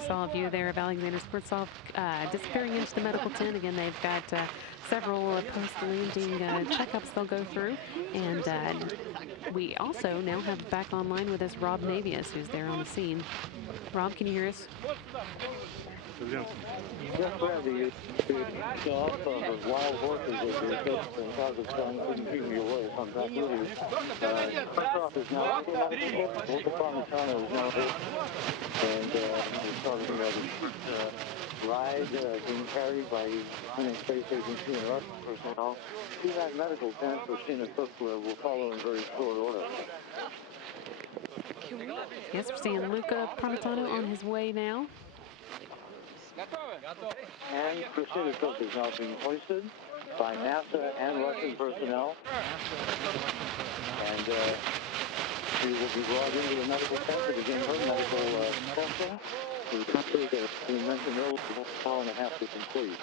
Saw a view there of Alexander Skvortsov disappearing into the medical tent. Again, they've got several post-landing checkups they'll go through. And we also now have back online with us Rob Navius, who's there on the scene. Rob, can you hear us? Yes, Randy, it's off of wild horses at the coast in Kazakhstan. Couldn't keep me away. I'm back with you. Aircraft is now in medical. Local Parmitano is now hit. And we're talking about a ride being carried by United Space Agency and Russian personnel to that medical tent. Christina and Cook will follow in very short order. Yes, we're seeing Luca Parmitano on his way now. And Christina Cook is now being hoisted by NASA and Russian personnel. And she will be brought into the medical tent to begin her medical testing. We consider that, as we mentioned earlier, an hour and a half to complete.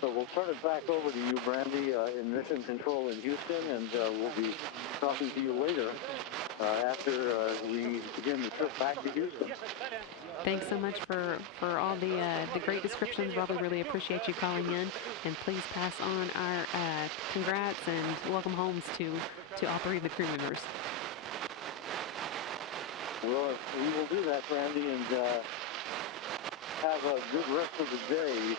So we'll turn it back over to you, Brandy, in mission control in Houston, and we'll be talking to you later after we begin the trip back to Houston. Thanks so much for all the great descriptions, Rob. We really appreciate you calling in, and please pass on our congrats and welcome homes to all three of the crew members. Well, we will do that, Brandy, and have a good rest of the day.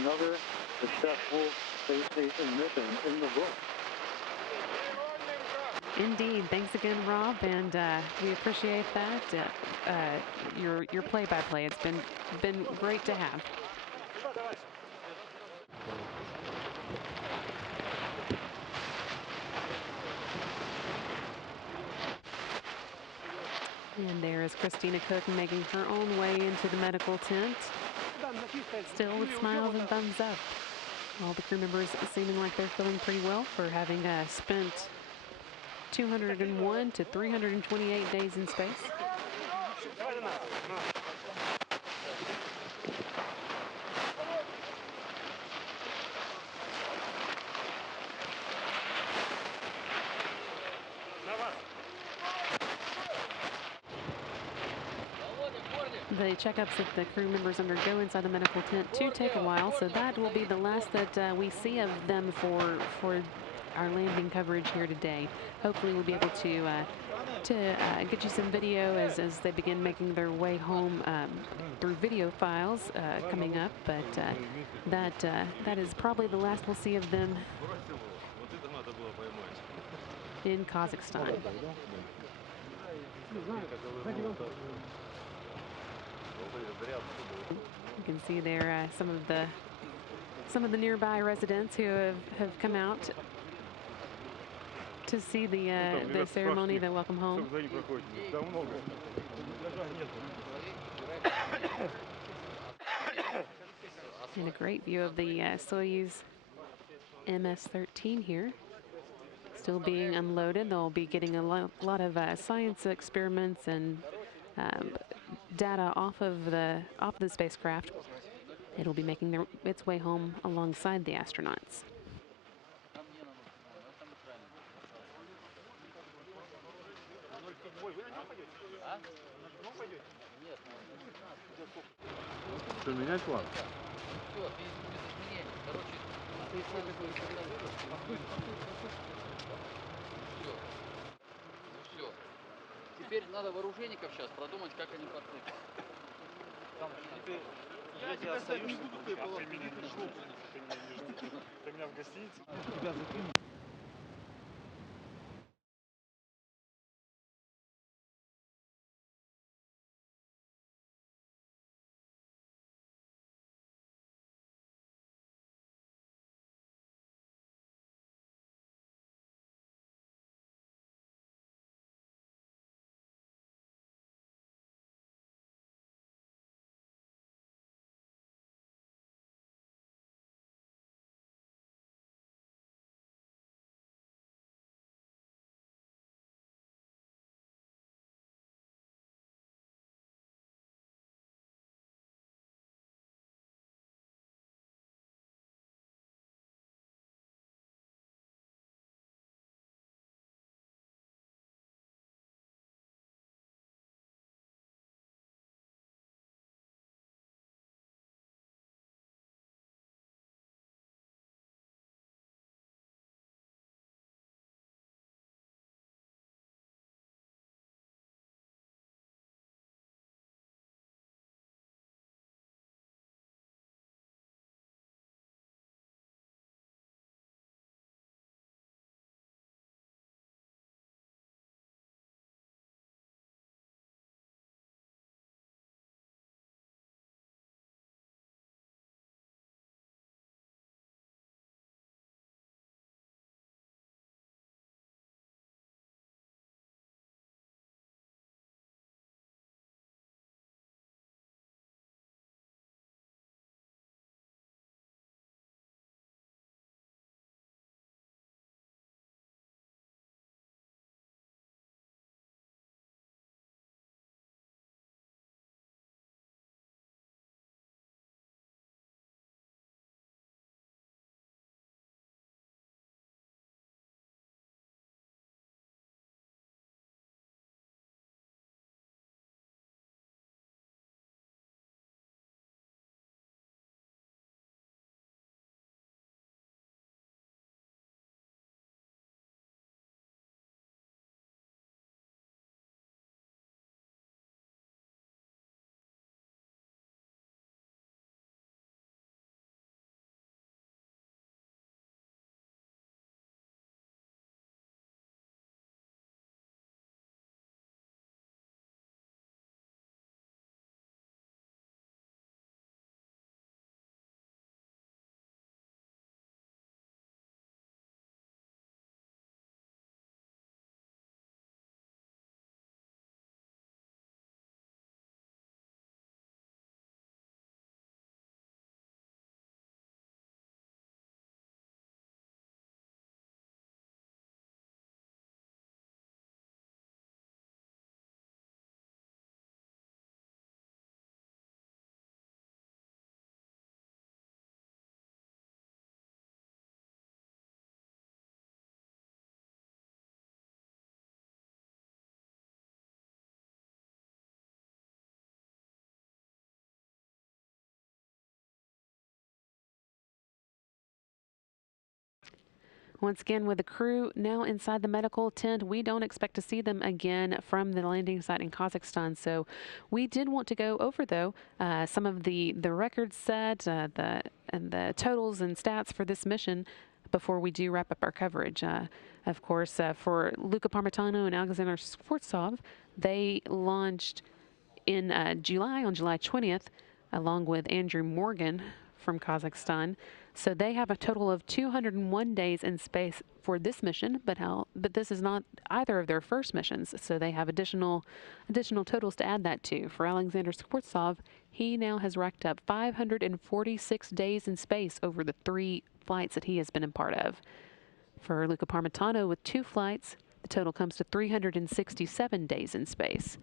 Another successful space station mission in the book. Indeed. Thanks again, Rob, and we appreciate that. Your play-by-play. It's been great to have. And there is Christina Cook making her own way into the medical tent, still with smiles and thumbs up. All the crew members seeming like they're feeling pretty well for having spent 201 to 328 days in space. The checkups that the crew members undergo inside the medical tent do take a while, so that will be the last that we see of them for our landing coverage here today. Hopefully we'll be able to get you some video as they begin making their way home through video files coming up, but that is probably the last we'll see of them in Kazakhstan. You can see there some of the nearby residents who have come out to see the ceremony, the welcome home. And a great view of the Soyuz MS-13 here, still being unloaded. They'll be getting a lot of science experiments and data off of the spacecraft. It'll be making its way home alongside the astronauts. Менять план. Теперь надо вооруженников сейчас продумать, как они подпрыгнут. Я тебя остаюсь, не буду, ты меня не ждал. Ты меня в гостинице. Once again, with the crew now inside the medical tent, we don't expect to see them again from the landing site in Kazakhstan. So we did want to go over, though, some of the records set, the totals and stats for this mission before we do wrap up our coverage. Of course, for Luca Parmitano and Alexander Skvortsov, they launched in July, on July 20th, along with Andrew Morgan from Kazakhstan. So they have a total of 201 days in space for this mission, but this is not either of their first missions, so they have additional totals to add that to. For Alexander Skvortsov, he now has racked up 546 days in space over the 3 flights that he has been a part of. For Luca Parmitano, with 2 flights, the total comes to 367 days in space.